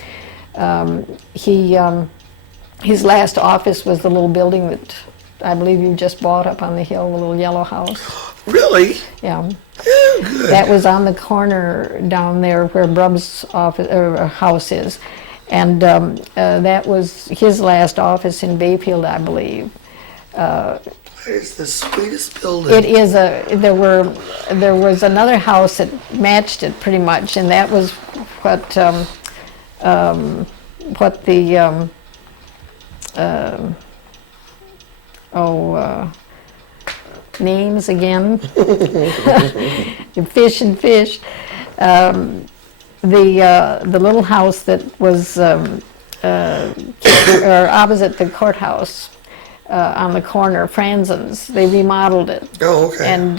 His last office was the little building that I believe you just bought up on the hill, the little yellow house. Really? Yeah. Yeah, good. That was on the corner down there where Brubb's house is. And that was his last office in Bayfield, I believe. It's the sweetest building. It is there was another house that matched it pretty much, and that was what the names again. Fish and fish. The little house that was or opposite the courthouse on the corner, Franzen's, they remodeled it. Oh, okay. And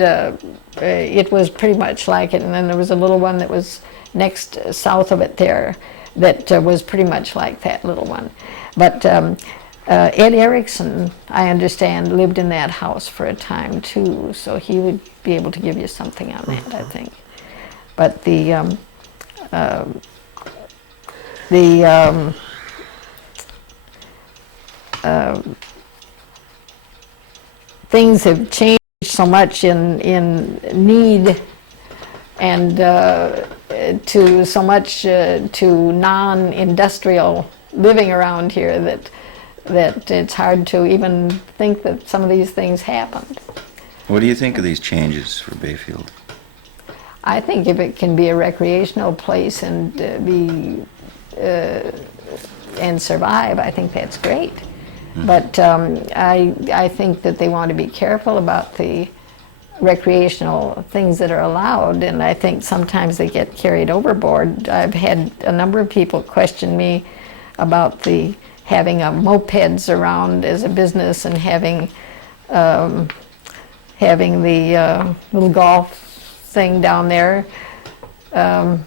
it was pretty much like it. And then there was a little one that was next south of it there that was pretty much like that little one. But Ed Erickson, I understand, lived in that house for a time too, so he would be able to give you something on that, I think. But things have changed so much in need, and to so much to non-industrial living around here that it's hard to even think that some of these things happened. What do you think of these changes for Bayfield? I think if it can be a recreational place and and survive, I think that's great. But I think that they want to be careful about the recreational things that are allowed, and I think sometimes they get carried overboard. I've had a number of people question me about the having mopeds around as a business, and having the little golf thing down there. I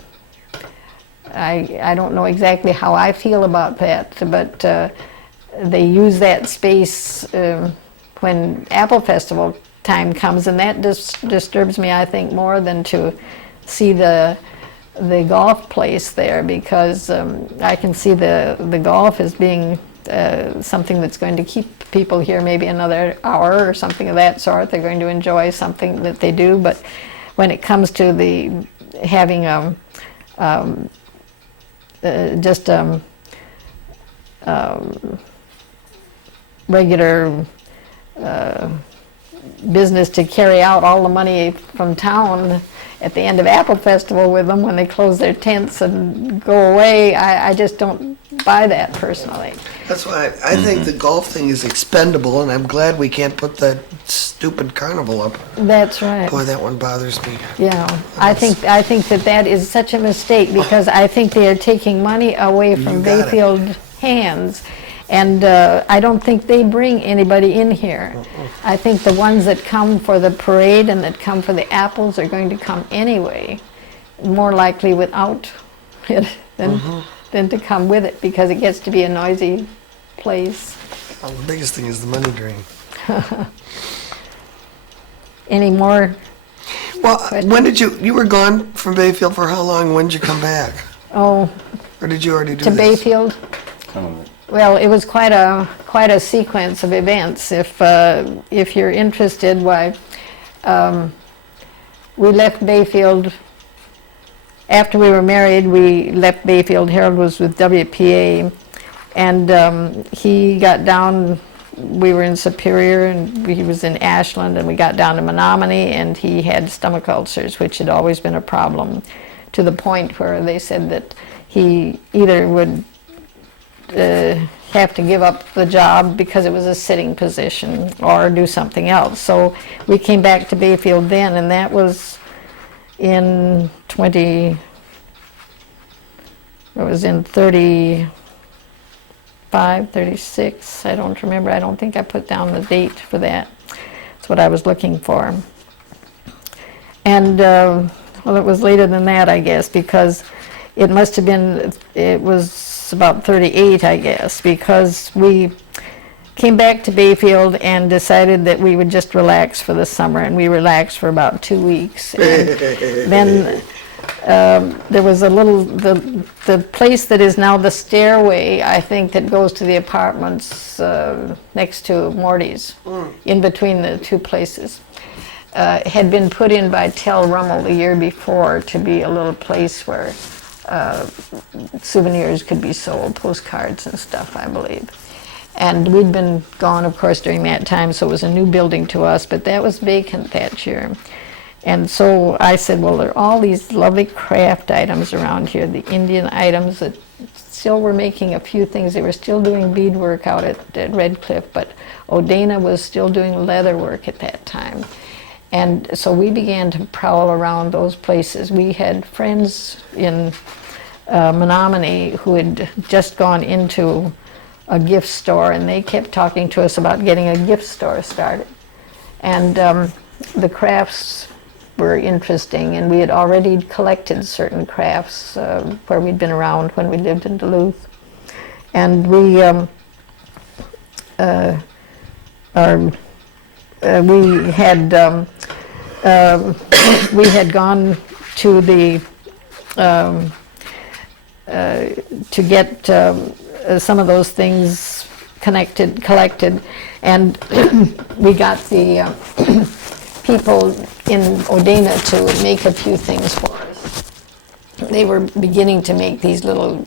don't know exactly how I feel about that, but they use that space when Apple Festival time comes, and that disturbs me, I think, more than to see the golf place there, because I can see the golf as being something that's going to keep people here maybe another hour or something of that sort. They're going to enjoy something that they do, but when it comes to the having just regular business to carry out all the money from town at the end of Apple Festival with them when they close their tents and go away, I just don't buy that personally. That's why I think the golf thing is expendable, and I'm glad we can't put that stupid carnival up. That's right. Boy, that one bothers me. Yeah, I think that is such a mistake, because I think they are taking money away from Bayfield hands, and I don't think they bring anybody in here. I think the ones that come for the parade and that come for the apples are going to come anyway, more likely without it than to come with it, because it gets to be a noisy place. Well, the biggest thing is the money drain. Any more? Well, when did you were gone from Bayfield for how long? When did you come back? Oh, Or did you already do to this? Bayfield? Some of it. Well, it was quite a sequence of events. If you're interested, why, we left Bayfield after we were married. We left Bayfield. Harold was with WPA, and he got down. We were in Superior, and he was in Ashland, and we got down to Menominee, and he had stomach ulcers, which had always been a problem, to the point where they said that he either would have to give up the job because it was a sitting position, or do something else. So we came back to Bayfield then, and that was in 35, 36, I don't remember. I don't think I put down the date for that. That's what I was looking for. And well, it was later than that, I guess, because it must have been, it was about 38, I guess, because we came back to Bayfield and decided that we would just relax for the summer, and we relaxed for about 2 weeks. And then there was a little, the place that is now the stairway, I think, that goes to the apartments next to Morty's, in between the two places, had been put in by Tel Rummel the year before to be a little place where souvenirs could be sold, postcards and stuff, I believe. And we'd been gone, of course, during that time, so it was a new building to us, but that was vacant that year. And so I said, well, there are all these lovely craft items around here, the Indian items that still were making a few things. They were still doing beadwork out at Red Cliff, but Odana was still doing leather work at that time. And so we began to prowl around those places. We had friends in Menominee who had just gone into a gift store, and they kept talking to us about getting a gift store started. And the crafts were interesting, and we had already collected certain crafts where we'd been around when we lived in Duluth. And we had gone to the to get some of those things collected, and we got the people in Odana to make a few things for us. They were beginning to make these little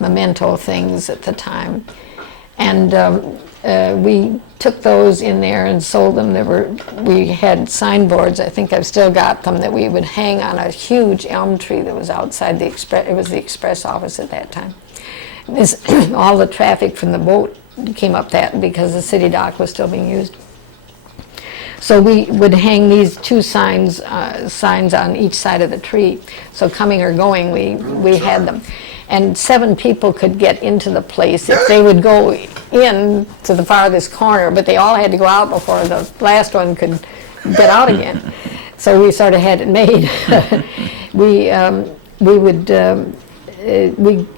memento things at the time, and we took those in there and sold them. We had signboards, I think I've still got them, that we would hang on a huge elm tree that was outside the Express. It was the Express office at that time. All the traffic from the boat came up that because the city dock was still being used. So we would hang these two signs on each side of the tree. So coming or going, we had them. And 7 people could get into the place if they would go in to the farthest corner, but they all had to go out before the last one could get out again. So we sort of had it made. We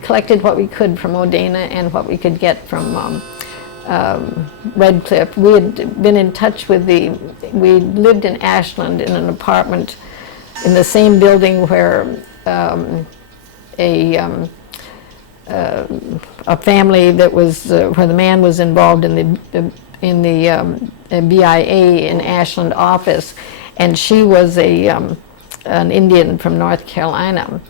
collected what we could from Modena and what we could get from Red Cliff. We had been in touch with we lived in Ashland in an apartment in the same building where a family that was where the man was involved in the BIA in Ashland office, and she was an Indian from North Carolina,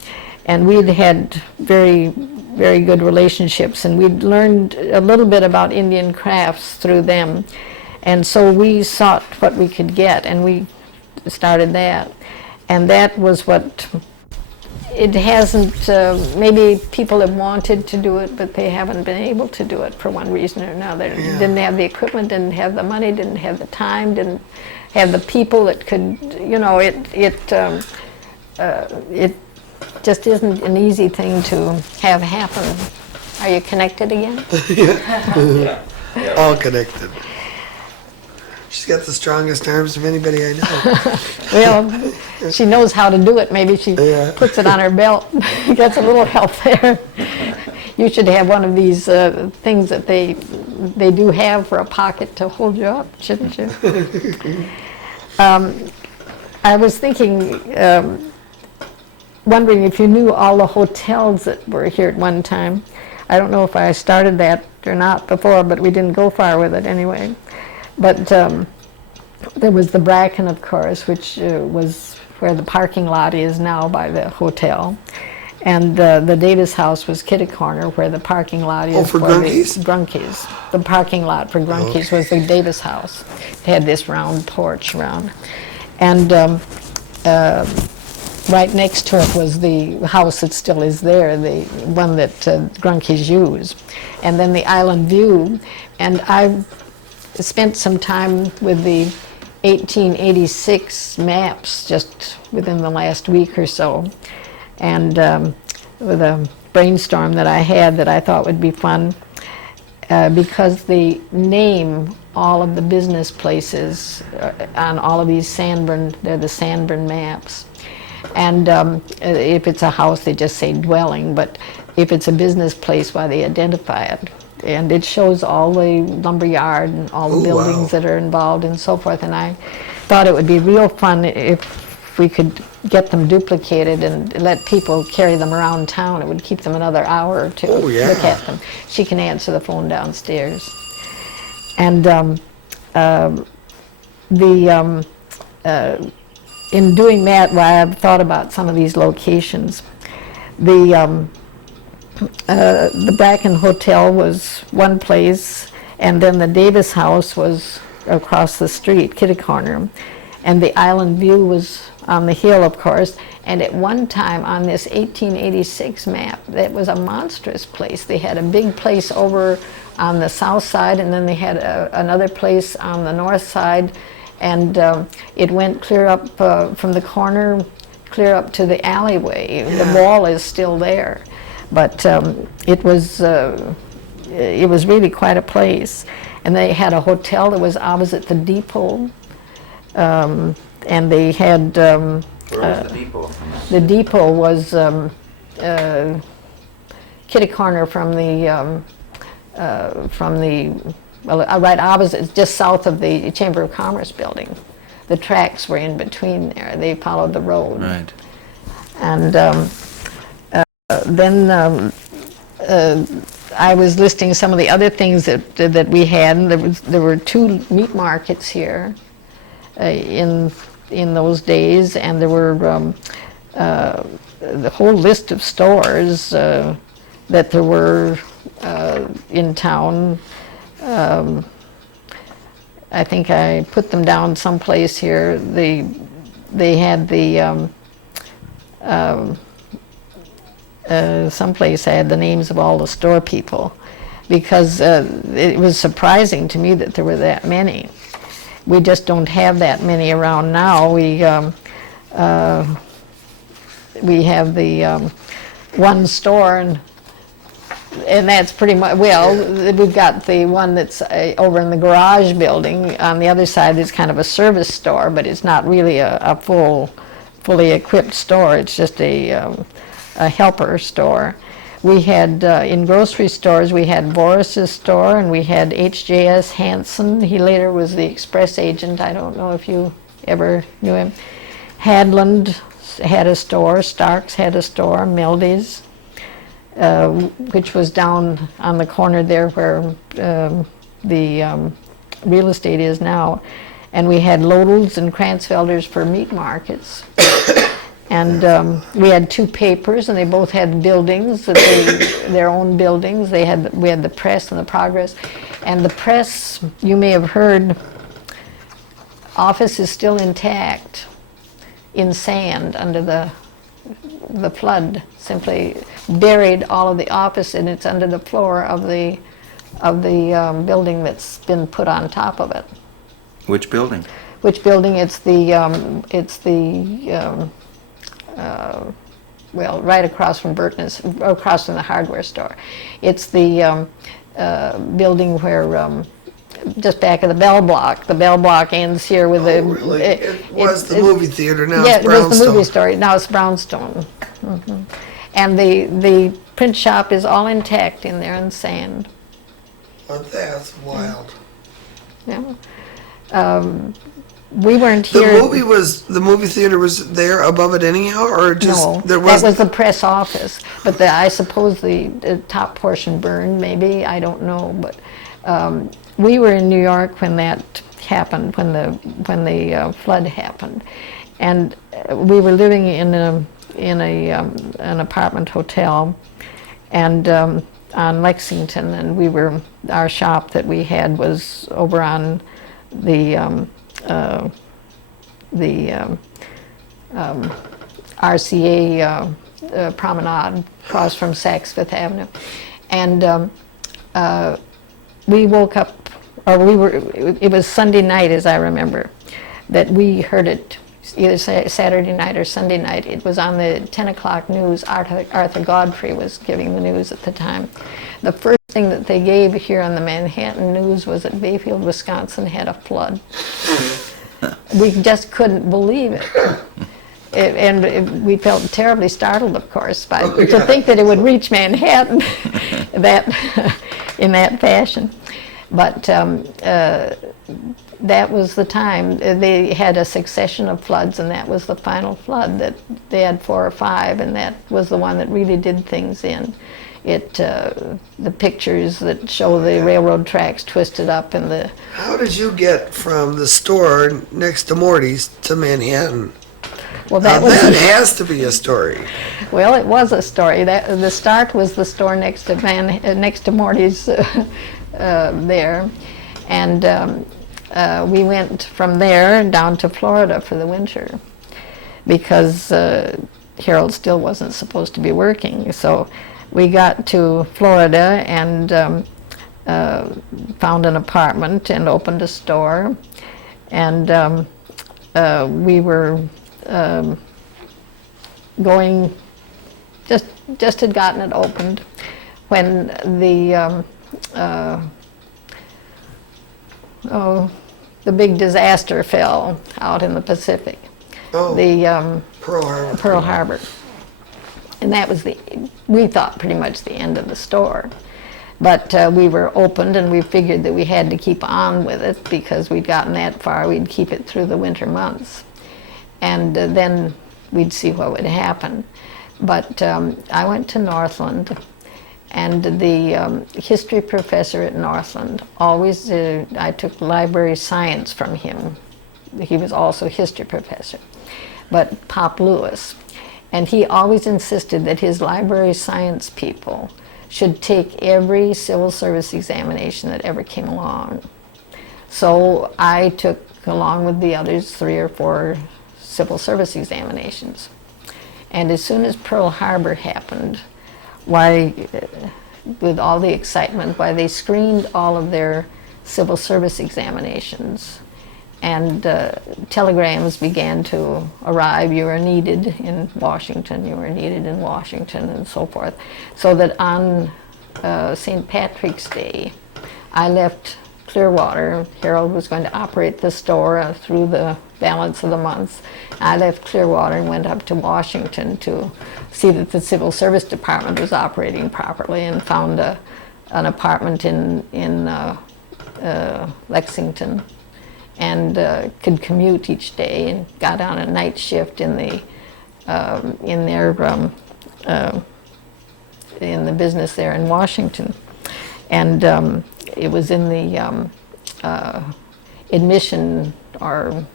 and we'd had very good relationships, and we'd learned a little bit about Indian crafts through them, and so we sought what we could get, and we started that, and that was what. It hasn't, maybe people have wanted to do it, but they haven't been able to do it for one reason or another. Yeah. Didn't have the equipment, didn't have the money, didn't have the time, didn't have the people that could, it just isn't an easy thing to have happen. Are you connected again? Yeah. All connected. She's got the strongest arms of anybody I know. Well, she knows how to do it. Maybe she puts it on her belt. Gets a little help there. You should have one of these things that they do have for a pocket to hold you up, shouldn't you? I was thinking, wondering if you knew all the hotels that were here at one time. I don't know if I started that or not before, but we didn't go far with it anyway. But there was the Bracken, of course, which was where the parking lot is now by the hotel. And the Davis House was kitty corner where the parking lot is for Grunke's? Grunke's. The parking lot for Grunke's was the Davis House. It had this round porch around. And right next to it was the house that still is there, the one that Grunke's used. And then the Island View. And I spent some time with the 1886 maps just within the last week or so, and with a brainstorm that I had that I thought would be fun, because they name all of the business places on all of these Sanborn, they're the Sanborn maps. And if it's a house, they just say dwelling, but if it's a business place, why they identify it. And it shows all the lumber yard and all the buildings that are involved and so forth. And I thought it would be real fun if we could get them duplicated and let people carry them around town. It would keep them another hour or two to look at them. She can answer the phone downstairs. And in doing that, well, I've thought about some of these locations. The Bracken Hotel was one place, and then the Davis House was across the street, kitty corner, and the Island View was on the hill, of course. And at one time on this 1886 map, that was a monstrous place. They had a big place over on the south side, and then they had another place on the north side, and it went clear up from the corner, clear up to the alleyway. The wall is still there. But it was really quite a place. And they had a hotel that was opposite the depot. And they had... Where was the depot? The depot was kitty corner from the right opposite, just south of the Chamber of Commerce building. The tracks were in between there. They followed the road. Right. And then I was listing some of the other things that we had. And there were 2 meat markets here in those days, and there were the whole list of stores that there were in town. I think I put them down someplace here. They had the someplace I had the names of all the store people, because it was surprising to me that there were that many. We just don't have that many around now. We have the one store, and And that's pretty much, well, we've got the one that's over in the garage building. On the other side is kind of a service store, but it's not really a fully equipped store. It's just a helper store. We had, in grocery stores, we had Boris's store, and we had HJS Hanson. He later was the express agent. I don't know if you ever knew him. Hadland had a store, Starks had a store, Mildy's, which was down on the corner there where the real estate is now. And we had Lodels and Kransfelders for meat markets. And we had two papers, and they both had buildings, their own buildings. We had the Press and the Progress. And the Press, you may have heard, office is still intact in sand under the flood. Simply buried all of the office, and it's under the floor of the building that's been put on top of it. Which building? Which building? It's the well, right across from Burton's, across from the hardware store. It's the building where, just back of the Bell Block. The Bell Block ends here with the... Really? It was the movie theater, now yeah, it's Brownstone. it was the movie store, now it's Brownstone. Hmm. And the print shop is all intact in there in sand. Oh, that's wild. Yeah. We weren't here... The movie theater was there above it anyhow, or just... No, there that was the press office, but I suppose the top portion burned, maybe, I don't know, but we were in New York when that happened, when the flood happened, and we were living in an apartment hotel, and on Lexington, and our shop that we had was over on the RCA promenade across from Saks Fifth Avenue, and we woke up, or it was Sunday night, as I remember, that we heard it, either Saturday night or Sunday night. It was on the 10 o'clock news. Arthur Godfrey was giving the news at the time. The first thing that they gave here on the Manhattan News was that Bayfield, Wisconsin had a flood. We just couldn't believe it. We felt terribly startled, of course, to think that it would reach Manhattan in that fashion. But that was the time. They had a succession of floods, and that was the final flood. That they had 4 or 5, and that was the one that really did things in. The pictures that show the railroad tracks twisted up and the... How did you get from the store next to Morty's to Manhattan? Well, that has to be a story. Well, it was a story. The start was the store next to Morty's there, and we went from there down to Florida for the winter because Harold still wasn't supposed to be working. So we got to Florida and found an apartment and opened a store, and we were going, just had gotten it opened when the big disaster fell out in the Pacific. Oh, the Pearl Harbor. And that was we thought pretty much the end of the store. But we were opened, and we figured that we had to keep on with it because we'd gotten that far. We'd keep it through the winter months. And then we'd see what would happen. But I went to Northland, and the history professor at Northland always, I took library science from him. He was also a history professor, but Pop Lewis. And he always insisted that his library science people should take every civil service examination that ever came along. So I took, along with the others, 3 or 4 civil service examinations. And as soon as Pearl Harbor happened, with all the excitement, they screened all of their civil service examinations, and telegrams began to arrive. You are needed in Washington, you are needed in Washington, and so forth. So that on St. Patrick's Day, I left Clearwater. Harold was going to operate the store through the balance of the month. I left Clearwater and went up to Washington to see that the Civil Service Department was operating properly, and found an apartment in Lexington, and could commute each day, and got on a night shift in the business there in Washington. And it was in the admission, or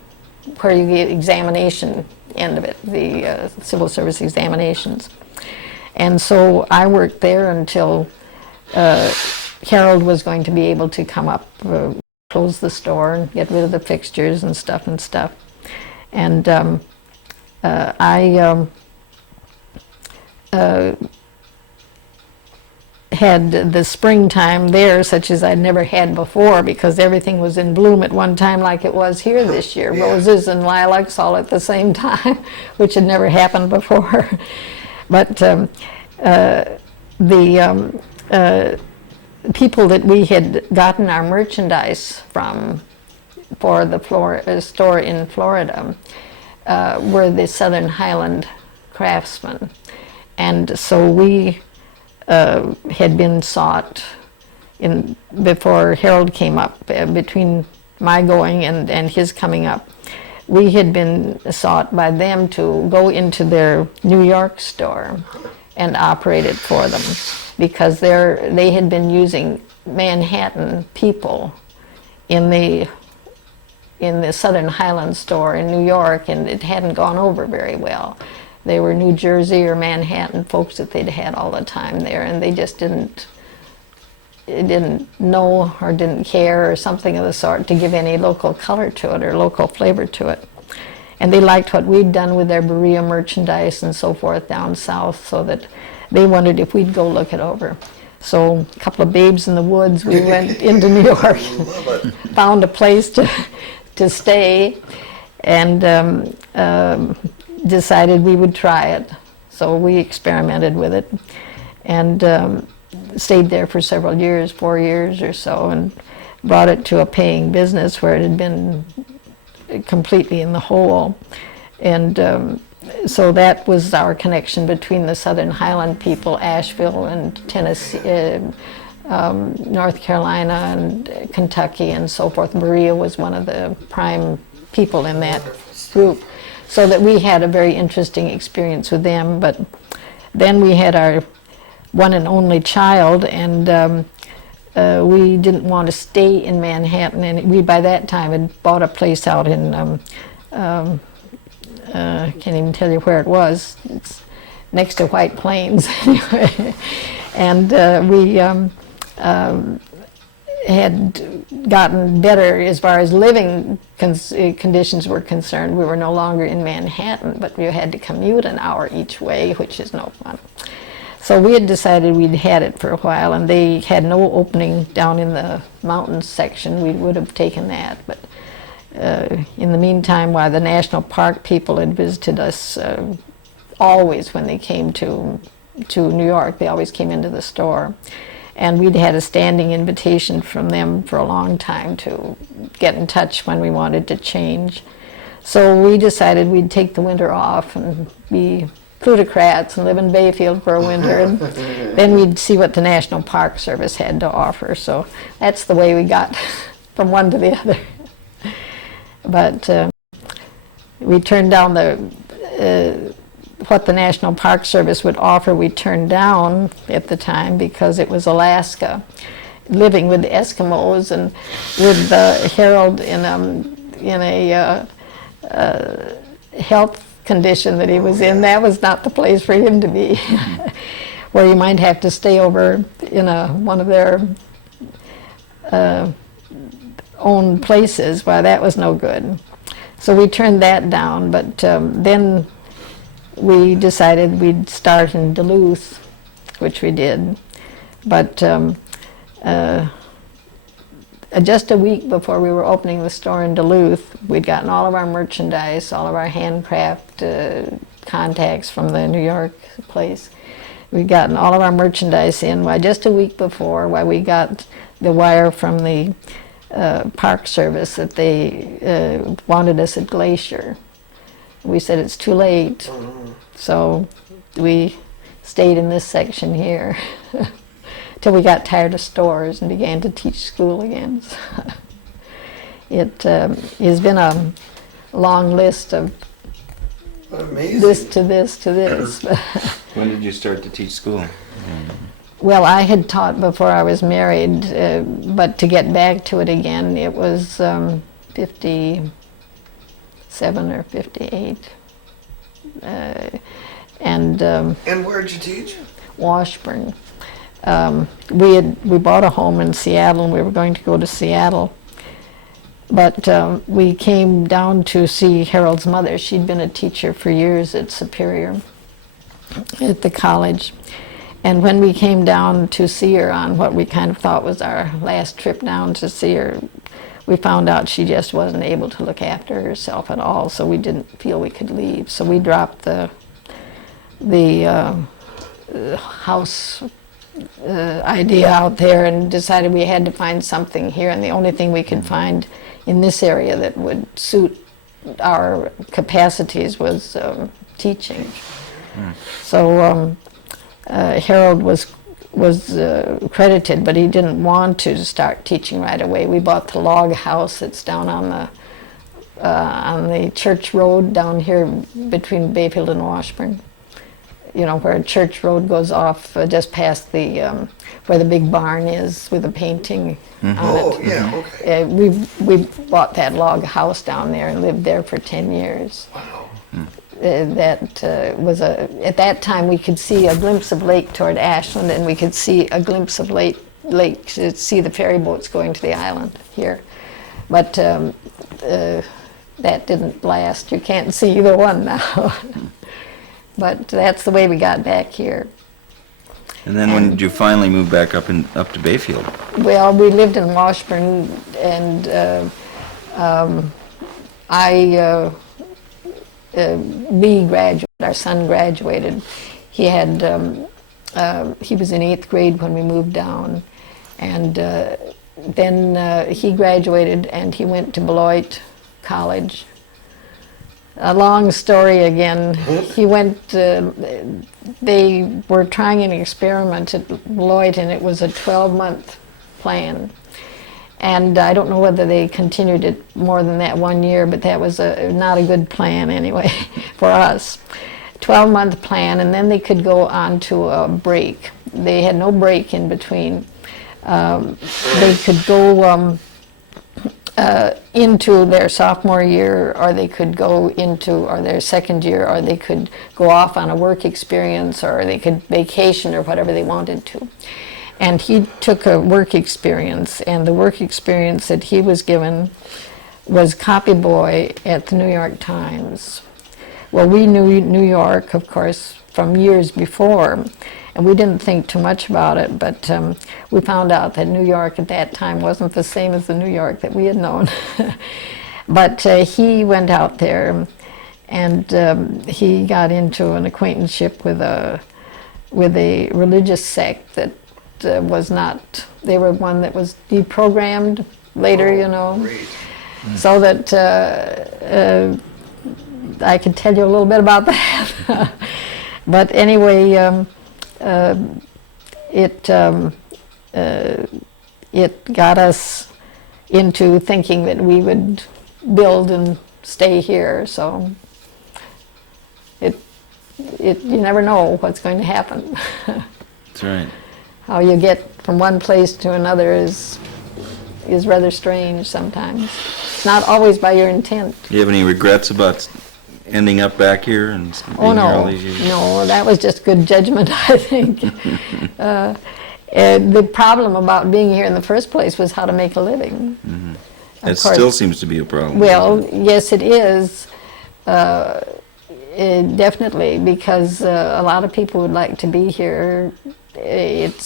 where you get examination end of it, the civil service examinations. And so I worked there until Harold was going to be able to come up, close the store and get rid of the fixtures and stuff. And I had the springtime there such as I'd never had before, because everything was in bloom at one time like it was here this year. Yeah. Roses and lilacs all at the same time, which had never happened before. But the people that we had gotten our merchandise from for the store in Florida were the Southern Highland craftsmen. And so we had been sought before Harold came up, between my going and his coming up. We had been sought by them to go into their New York store and operate it for them, because they had been using Manhattan people in the Southern Highland store in New York, and it hadn't gone over very well. They were New Jersey or Manhattan folks that they'd had all the time there, and they just didn't know or didn't care or something of the sort to give any local color to it or local flavor to it. And they liked what we'd done with their Berea merchandise and so forth down south, so that they wondered if we'd go look it over. So a couple of babes in the woods, we went into New York, found a place to stay, and decided we would try it. So we experimented with it, and stayed there for several years, 4 years or so, and brought it to a paying business where it had been completely in the hole. And so that was our connection between the Southern Highland people, Asheville and Tennessee, North Carolina and Kentucky and so forth. Berea was one of the prime people in that group. So that we had a very interesting experience with them. But then we had our one and only child, and we didn't want to stay in Manhattan, and we by that time had bought a place out in can't even tell you where it was. It's next to White Plains. And we had gotten better as far as living conditions were concerned. We were no longer in Manhattan, but we had to commute an hour each way, which is no fun. So we had decided we'd had it for a while, and they had no opening down in the mountains section. We would have taken that, but in the meantime, while the national park people had visited us always when they came to New York, they always came into the store. And we'd had a standing invitation from them for a long time to get in touch when we wanted to change. So we decided we'd take the winter off and be plutocrats and live in Bayfield for a winter, and then we'd see what the National Park Service had to offer. So that's the way we got from one to the other. But we turned down what the National Park Service would offer. We turned down at the time because it was Alaska, living with the Eskimos, and with Harold in a health condition that he was in. That was not the place for him to be, where you might have to stay over in one of their own places. Well, that was no good. So we turned that down, but then we decided we'd start in Duluth, which we did. But just a week before we were opening the store in Duluth, we'd gotten all of our merchandise, all of our handcraft contacts from the New York place. we'd gotten all of our merchandise in. Why, just a week before, why we got the wire from the Park Service that they wanted us at Glacier. We said it's too late, so we stayed in this section here till we got tired of stores and began to teach school again. It has been a long list of Amazing. this to this to this. When did you start to teach school? Well, I had taught before I was married, but to get back to it again, it was 57 or 58. And where'd you teach? Washburn. We bought a home in Seattle, and we were going to go to Seattle. But we came down to see Harold's mother. She'd been a teacher for years at Superior, at the college. And when we came down to see her on what we kind of thought was our last trip down to see her, we found out she just wasn't able to look after herself at all, so we didn't feel we could leave. So we dropped the house idea out there and decided we had to find something here, and the only thing we could find in this area that would suit our capacities was teaching. So Harold was credited, but he didn't want to start teaching right away. We bought the log house that's down on the Church Road down here between Bayfield and Washburn. You know, where Church Road goes off just past the where the big barn is with the painting on it. Oh, yeah, okay. We bought that log house down there and lived there for 10 years. Wow. That was at that time we could see a glimpse of lake toward Ashland, and we could see a glimpse of lake to see the ferry boats going to the island here. But that didn't last. You can't see either one now. But that's the way we got back here. And then when did you finally move back up to Bayfield? Well, we lived in Washburn, and we graduated. Our son graduated. He had he was in 8th grade when we moved down, and then he graduated and he went to Beloit College. A long story again. He went, they were trying an experiment at Beloit, and it was a 12-month plan. And I don't know whether they continued it more than that 1 year, but that was not a good plan anyway for us. 12-month plan, and then they could go on to a break. They had no break in between. They could go into their sophomore year, or they could go into or their second year, or they could go off on a work experience, or they could vacation or whatever they wanted to. And he took a work experience, and the work experience that he was given was copy boy at the New York Times. Well, we knew New York, of course, from years before, and we didn't think too much about it, but we found out that New York at that time wasn't the same as the New York that we had known. But he went out there, and he got into an acquaintanceship with a religious sect that was not, they were one that was deprogrammed later, you know. Great. So that I could tell you a little bit about that. But anyway, it got us into thinking that we would build and stay here. So you never know what's going to happen. That's right. How you get from one place to another is rather strange sometimes. It's not always by your intent. Do you have any regrets about ending up back here and being here all these years? No, that was just good judgment, I think. The problem about being here in the first place was how to make a living. Mm-hmm. It still seems to be a problem. Well, yes, it is. Definitely, because a lot of people would like to be here. It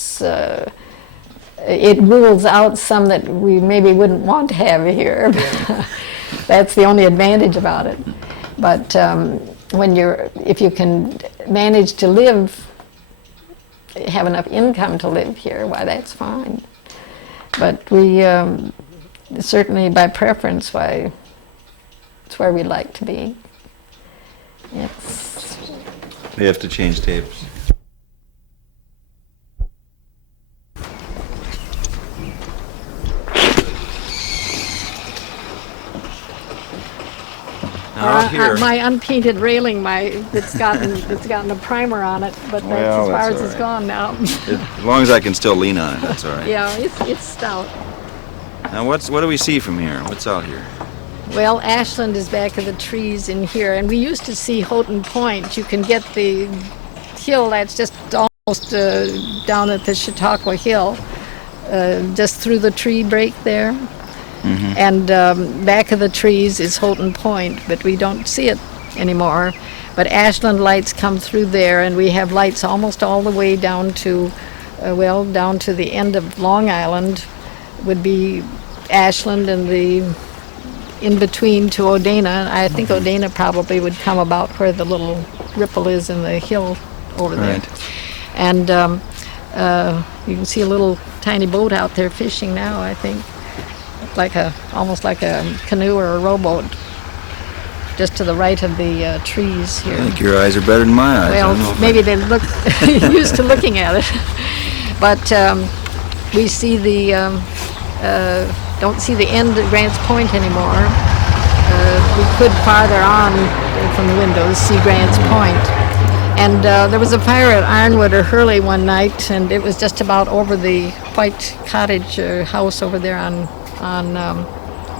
rules out some that we maybe wouldn't want to have here. That's the only advantage about it. But if you can manage to live have enough income to live here, why, that's fine. But we certainly, by preference, why, it's where we like to be. Yes. We have to change tapes. Out here. My unpainted railing, it's gotten a primer on it, but that's Well, as far that's as all it's right. gone now. As long as I can still lean on it, that's all right. Yeah, it's stout. Now, what do we see from here? What's out here? Well, Ashland is back of the trees in here, and we used to see Houghton Point. You can get the hill that's just almost down at the Chautauqua Hill, just through the tree break there. Mm-hmm. And back of the trees is Houghton Point, but we don't see it anymore. But Ashland lights come through there, and we have lights almost all the way down to, down to the end of Long Island would be Ashland, and the in between to Odena. I think Odena probably would come about where the little ripple is in the hill over there. Right. And you can see a little tiny boat out there fishing now, I think. Almost like a canoe or a rowboat, just to the right of the trees here. I think your eyes are better than my eyes. I don't know Well, if maybe they look used to looking at it, but we see don't see the end at Grants Point anymore. We could farther on from the windows see Grants Point. And there was a fire at Ironwood or Hurley one night, and it was just about over the white cottage house over there on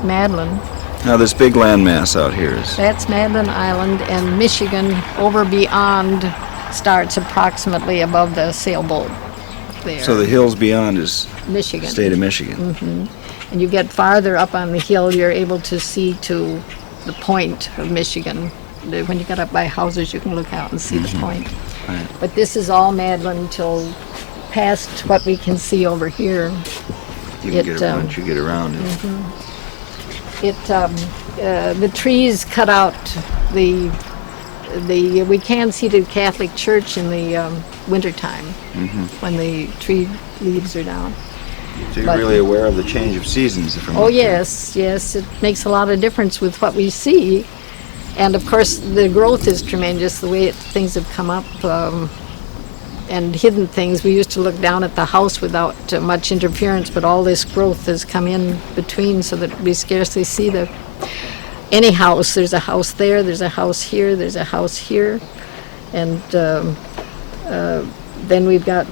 Madeline. Now, this big landmass out here is... That's Madeline Island, and Michigan over beyond starts approximately above the sailboat there. So the hills beyond is Michigan. state of Michigan. Mm-hmm. And you get farther up on the hill, you're able to see to the point of Michigan. When you get up by houses, you can look out and see the point. Right. But this is all Madeline till past what we can see over here. You can get it once you get around it. The trees cut out the we can see the Catholic Church in the wintertime when the tree leaves are down. So you're really aware of the change of seasons from Oh up here. yes, it makes a lot of difference with what we see, and of course the growth is tremendous. The way things have come up. And hidden things. We used to look down at the house without much interference, but all this growth has come in between so that we scarcely see any house. There's a house there, there's a house here, there's a house here, and then we've got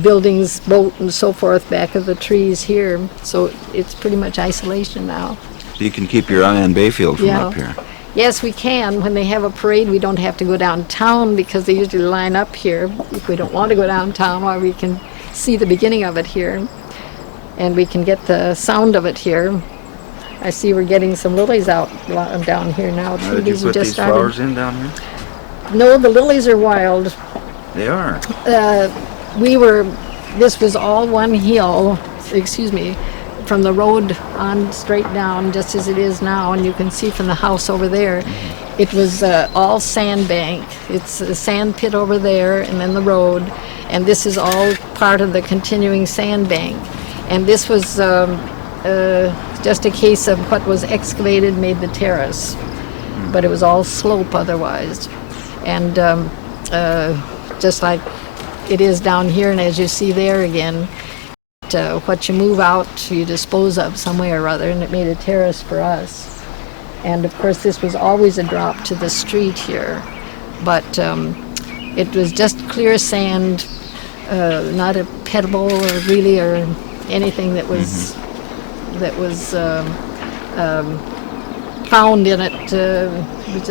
buildings, boat, and so forth back of the trees here. So it's pretty much isolation now. So you can keep your eye on Bayfield from Yeah. up here. Yes, we can. When they have a parade, we don't have to go downtown because they usually line up here. If we don't want to go downtown, well, we can see the beginning of it here, and we can get the sound of it here. I see we're getting some lilies out down here now. Now, did you These put have these flowers in down here? No, the lilies are wild. They are. This was all one hill, from the road on straight down, just as it is now, and you can see from the house over there, it was all sandbank. It's a sand pit over there, and then the road, and this is all part of the continuing sandbank. And this was just a case of what was excavated made the terrace, but it was all slope otherwise. And just like it is down here, and as you see there again, what you move out, you dispose of some way or other, and it made a terrace for us. And of course, this was always a drop to the street here, but it was just clear sand, not a pebble or anything that was found in it. It was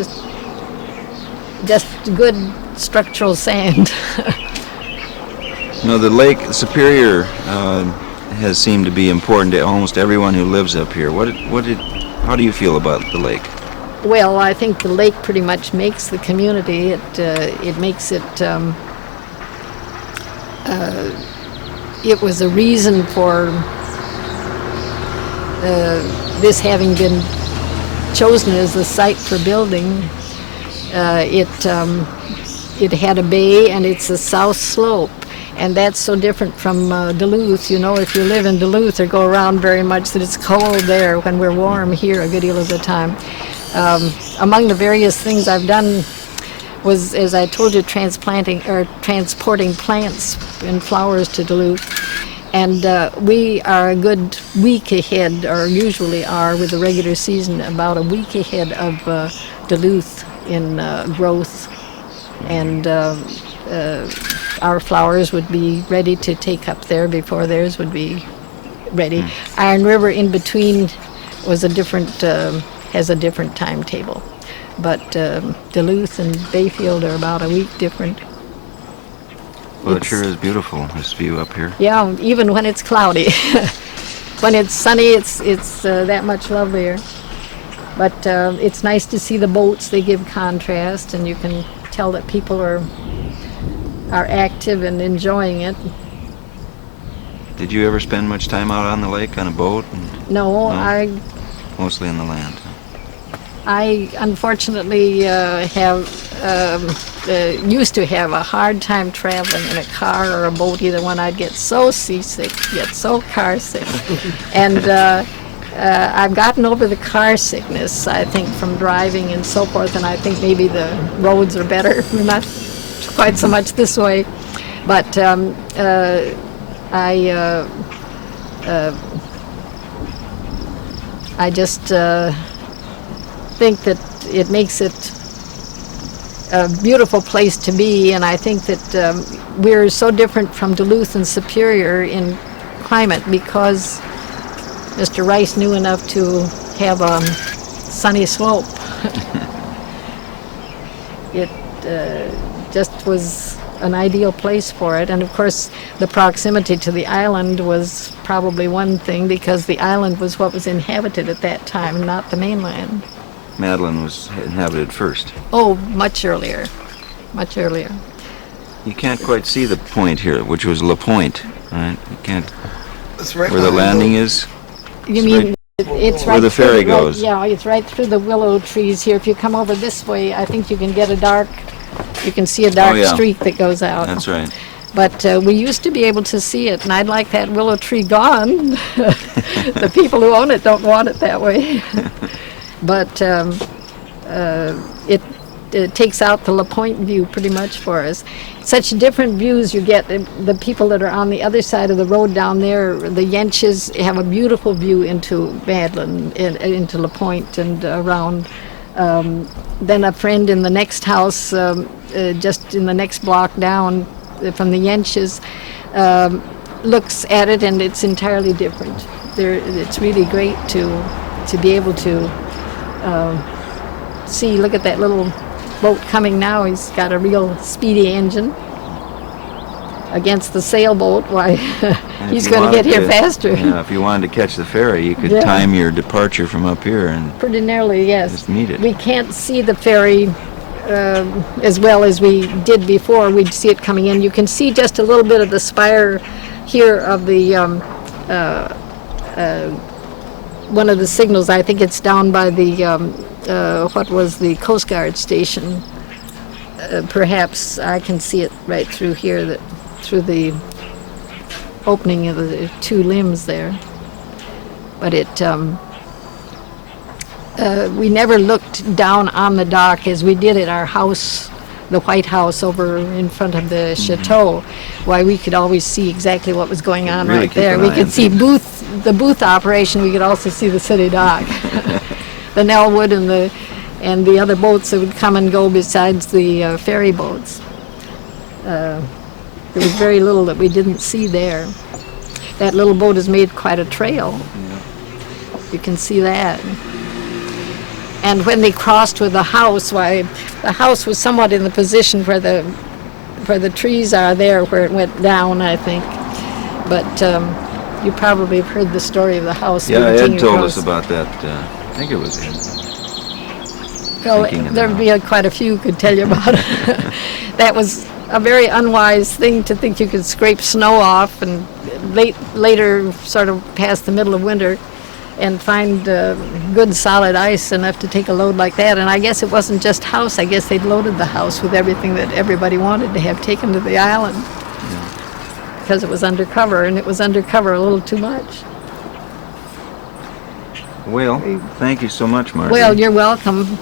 just good structural sand. No, the Lake Superior has seemed to be important to almost everyone who lives up here. How do you feel about the lake? Well, I think the lake pretty much makes the community. It makes it. It was a reason for this having been chosen as the site for building. It had a bay, and it's a south slope. And that's so different from Duluth. You know, if you live in Duluth or go around very much, that it's cold there when we're warm here a good deal of the time. Among the various things I've done was, as I told you, transporting plants and flowers to Duluth. And we are a good week ahead, or usually are with the regular season, about a week ahead of Duluth in growth. And our flowers would be ready to take up there before theirs would be ready. Iron River in between was has a different timetable. But Duluth and Bayfield are about a week different. Well, it sure is beautiful, this view up here. Yeah, even when it's cloudy. When it's sunny, it's that much lovelier. But it's nice to see the boats. They give contrast, and you can tell that people are active and enjoying it. Did you ever spend much time out on the lake on a boat? No, Mostly on the land. I unfortunately used to have a hard time traveling in a car or a boat, either one. I'd get so seasick, get so car sick. And I've gotten over the car sickness, I think, from driving and so forth, and I think maybe the roads are better. We're not quite so much this way. But I just think that it makes it a beautiful place to be, and I think that we're so different from Duluth and Superior in climate because Mr. Rice knew enough to have a sunny slope. It just was an ideal place for it, and of course the proximity to the island was probably one thing, because the island was what was inhabited at that time, not the mainland. Madeline was inhabited first. Oh, much earlier, much earlier. You can't quite see the point here, which was La Pointe, right? You can't. It's right Where the behind landing those. is. You mean it's right where the ferry through, goes. Yeah, it's right through the willow trees here. If you come over this way, I think you can see a dark yeah. streak that goes out. That's right. But we used to be able to see it, and I'd like that willow tree gone. The people who own it don't want it that way. But it takes out the La Pointe view pretty much for us. Such different views you get. The people that are on the other side of the road down there, the Yenches, have a beautiful view into Madeline, into La Pointe and around. Then a friend in the next house, just in the next block down from the Yenches, looks at it, and it's entirely different. It's really great to be able to see. Look at that little boat coming now. He's got a real speedy engine against the sailboat. Why, he's going to get here faster. Yeah, if you wanted to catch the ferry, you could time your departure from up here and pretty nearly, yes. just meet it. We can't see the ferry as well as we did before. We'd see it coming in. You can see just a little bit of the spire here of the one of the signals. I think it's down by the what was the Coast Guard station. Perhaps I can see it right through here, through the opening of the two limbs there. But we never looked down on the dock as we did at our house, the White House over in front of the chateau. Why, we could always see exactly what was going on Really right keep there. an We eye could on see things. the booth operation. We could also see the city dock, the Nellwood and the other boats that would come and go besides the ferry boats. There was very little that we didn't see there. That little boat has made quite a trail. You can see that. And when they crossed with the house, why, the house was somewhat in the position where the trees are there, where it went down, I think. But you probably have heard the story of the house. Yeah, moving Ed told across. us about that. I think it was Ed. Well, Thinking of there'd the be quite a few could tell you about it. That was a very unwise thing to think you could scrape snow off, and later, sort of past the middle of winter, and find good solid ice enough to take a load like that. And I guess it wasn't just house. I guess they'd loaded the house with everything that everybody wanted to have taken to the island. because it was undercover, and it was undercover a little too much. Well, thank you so much, Marjorie. Well, you're welcome.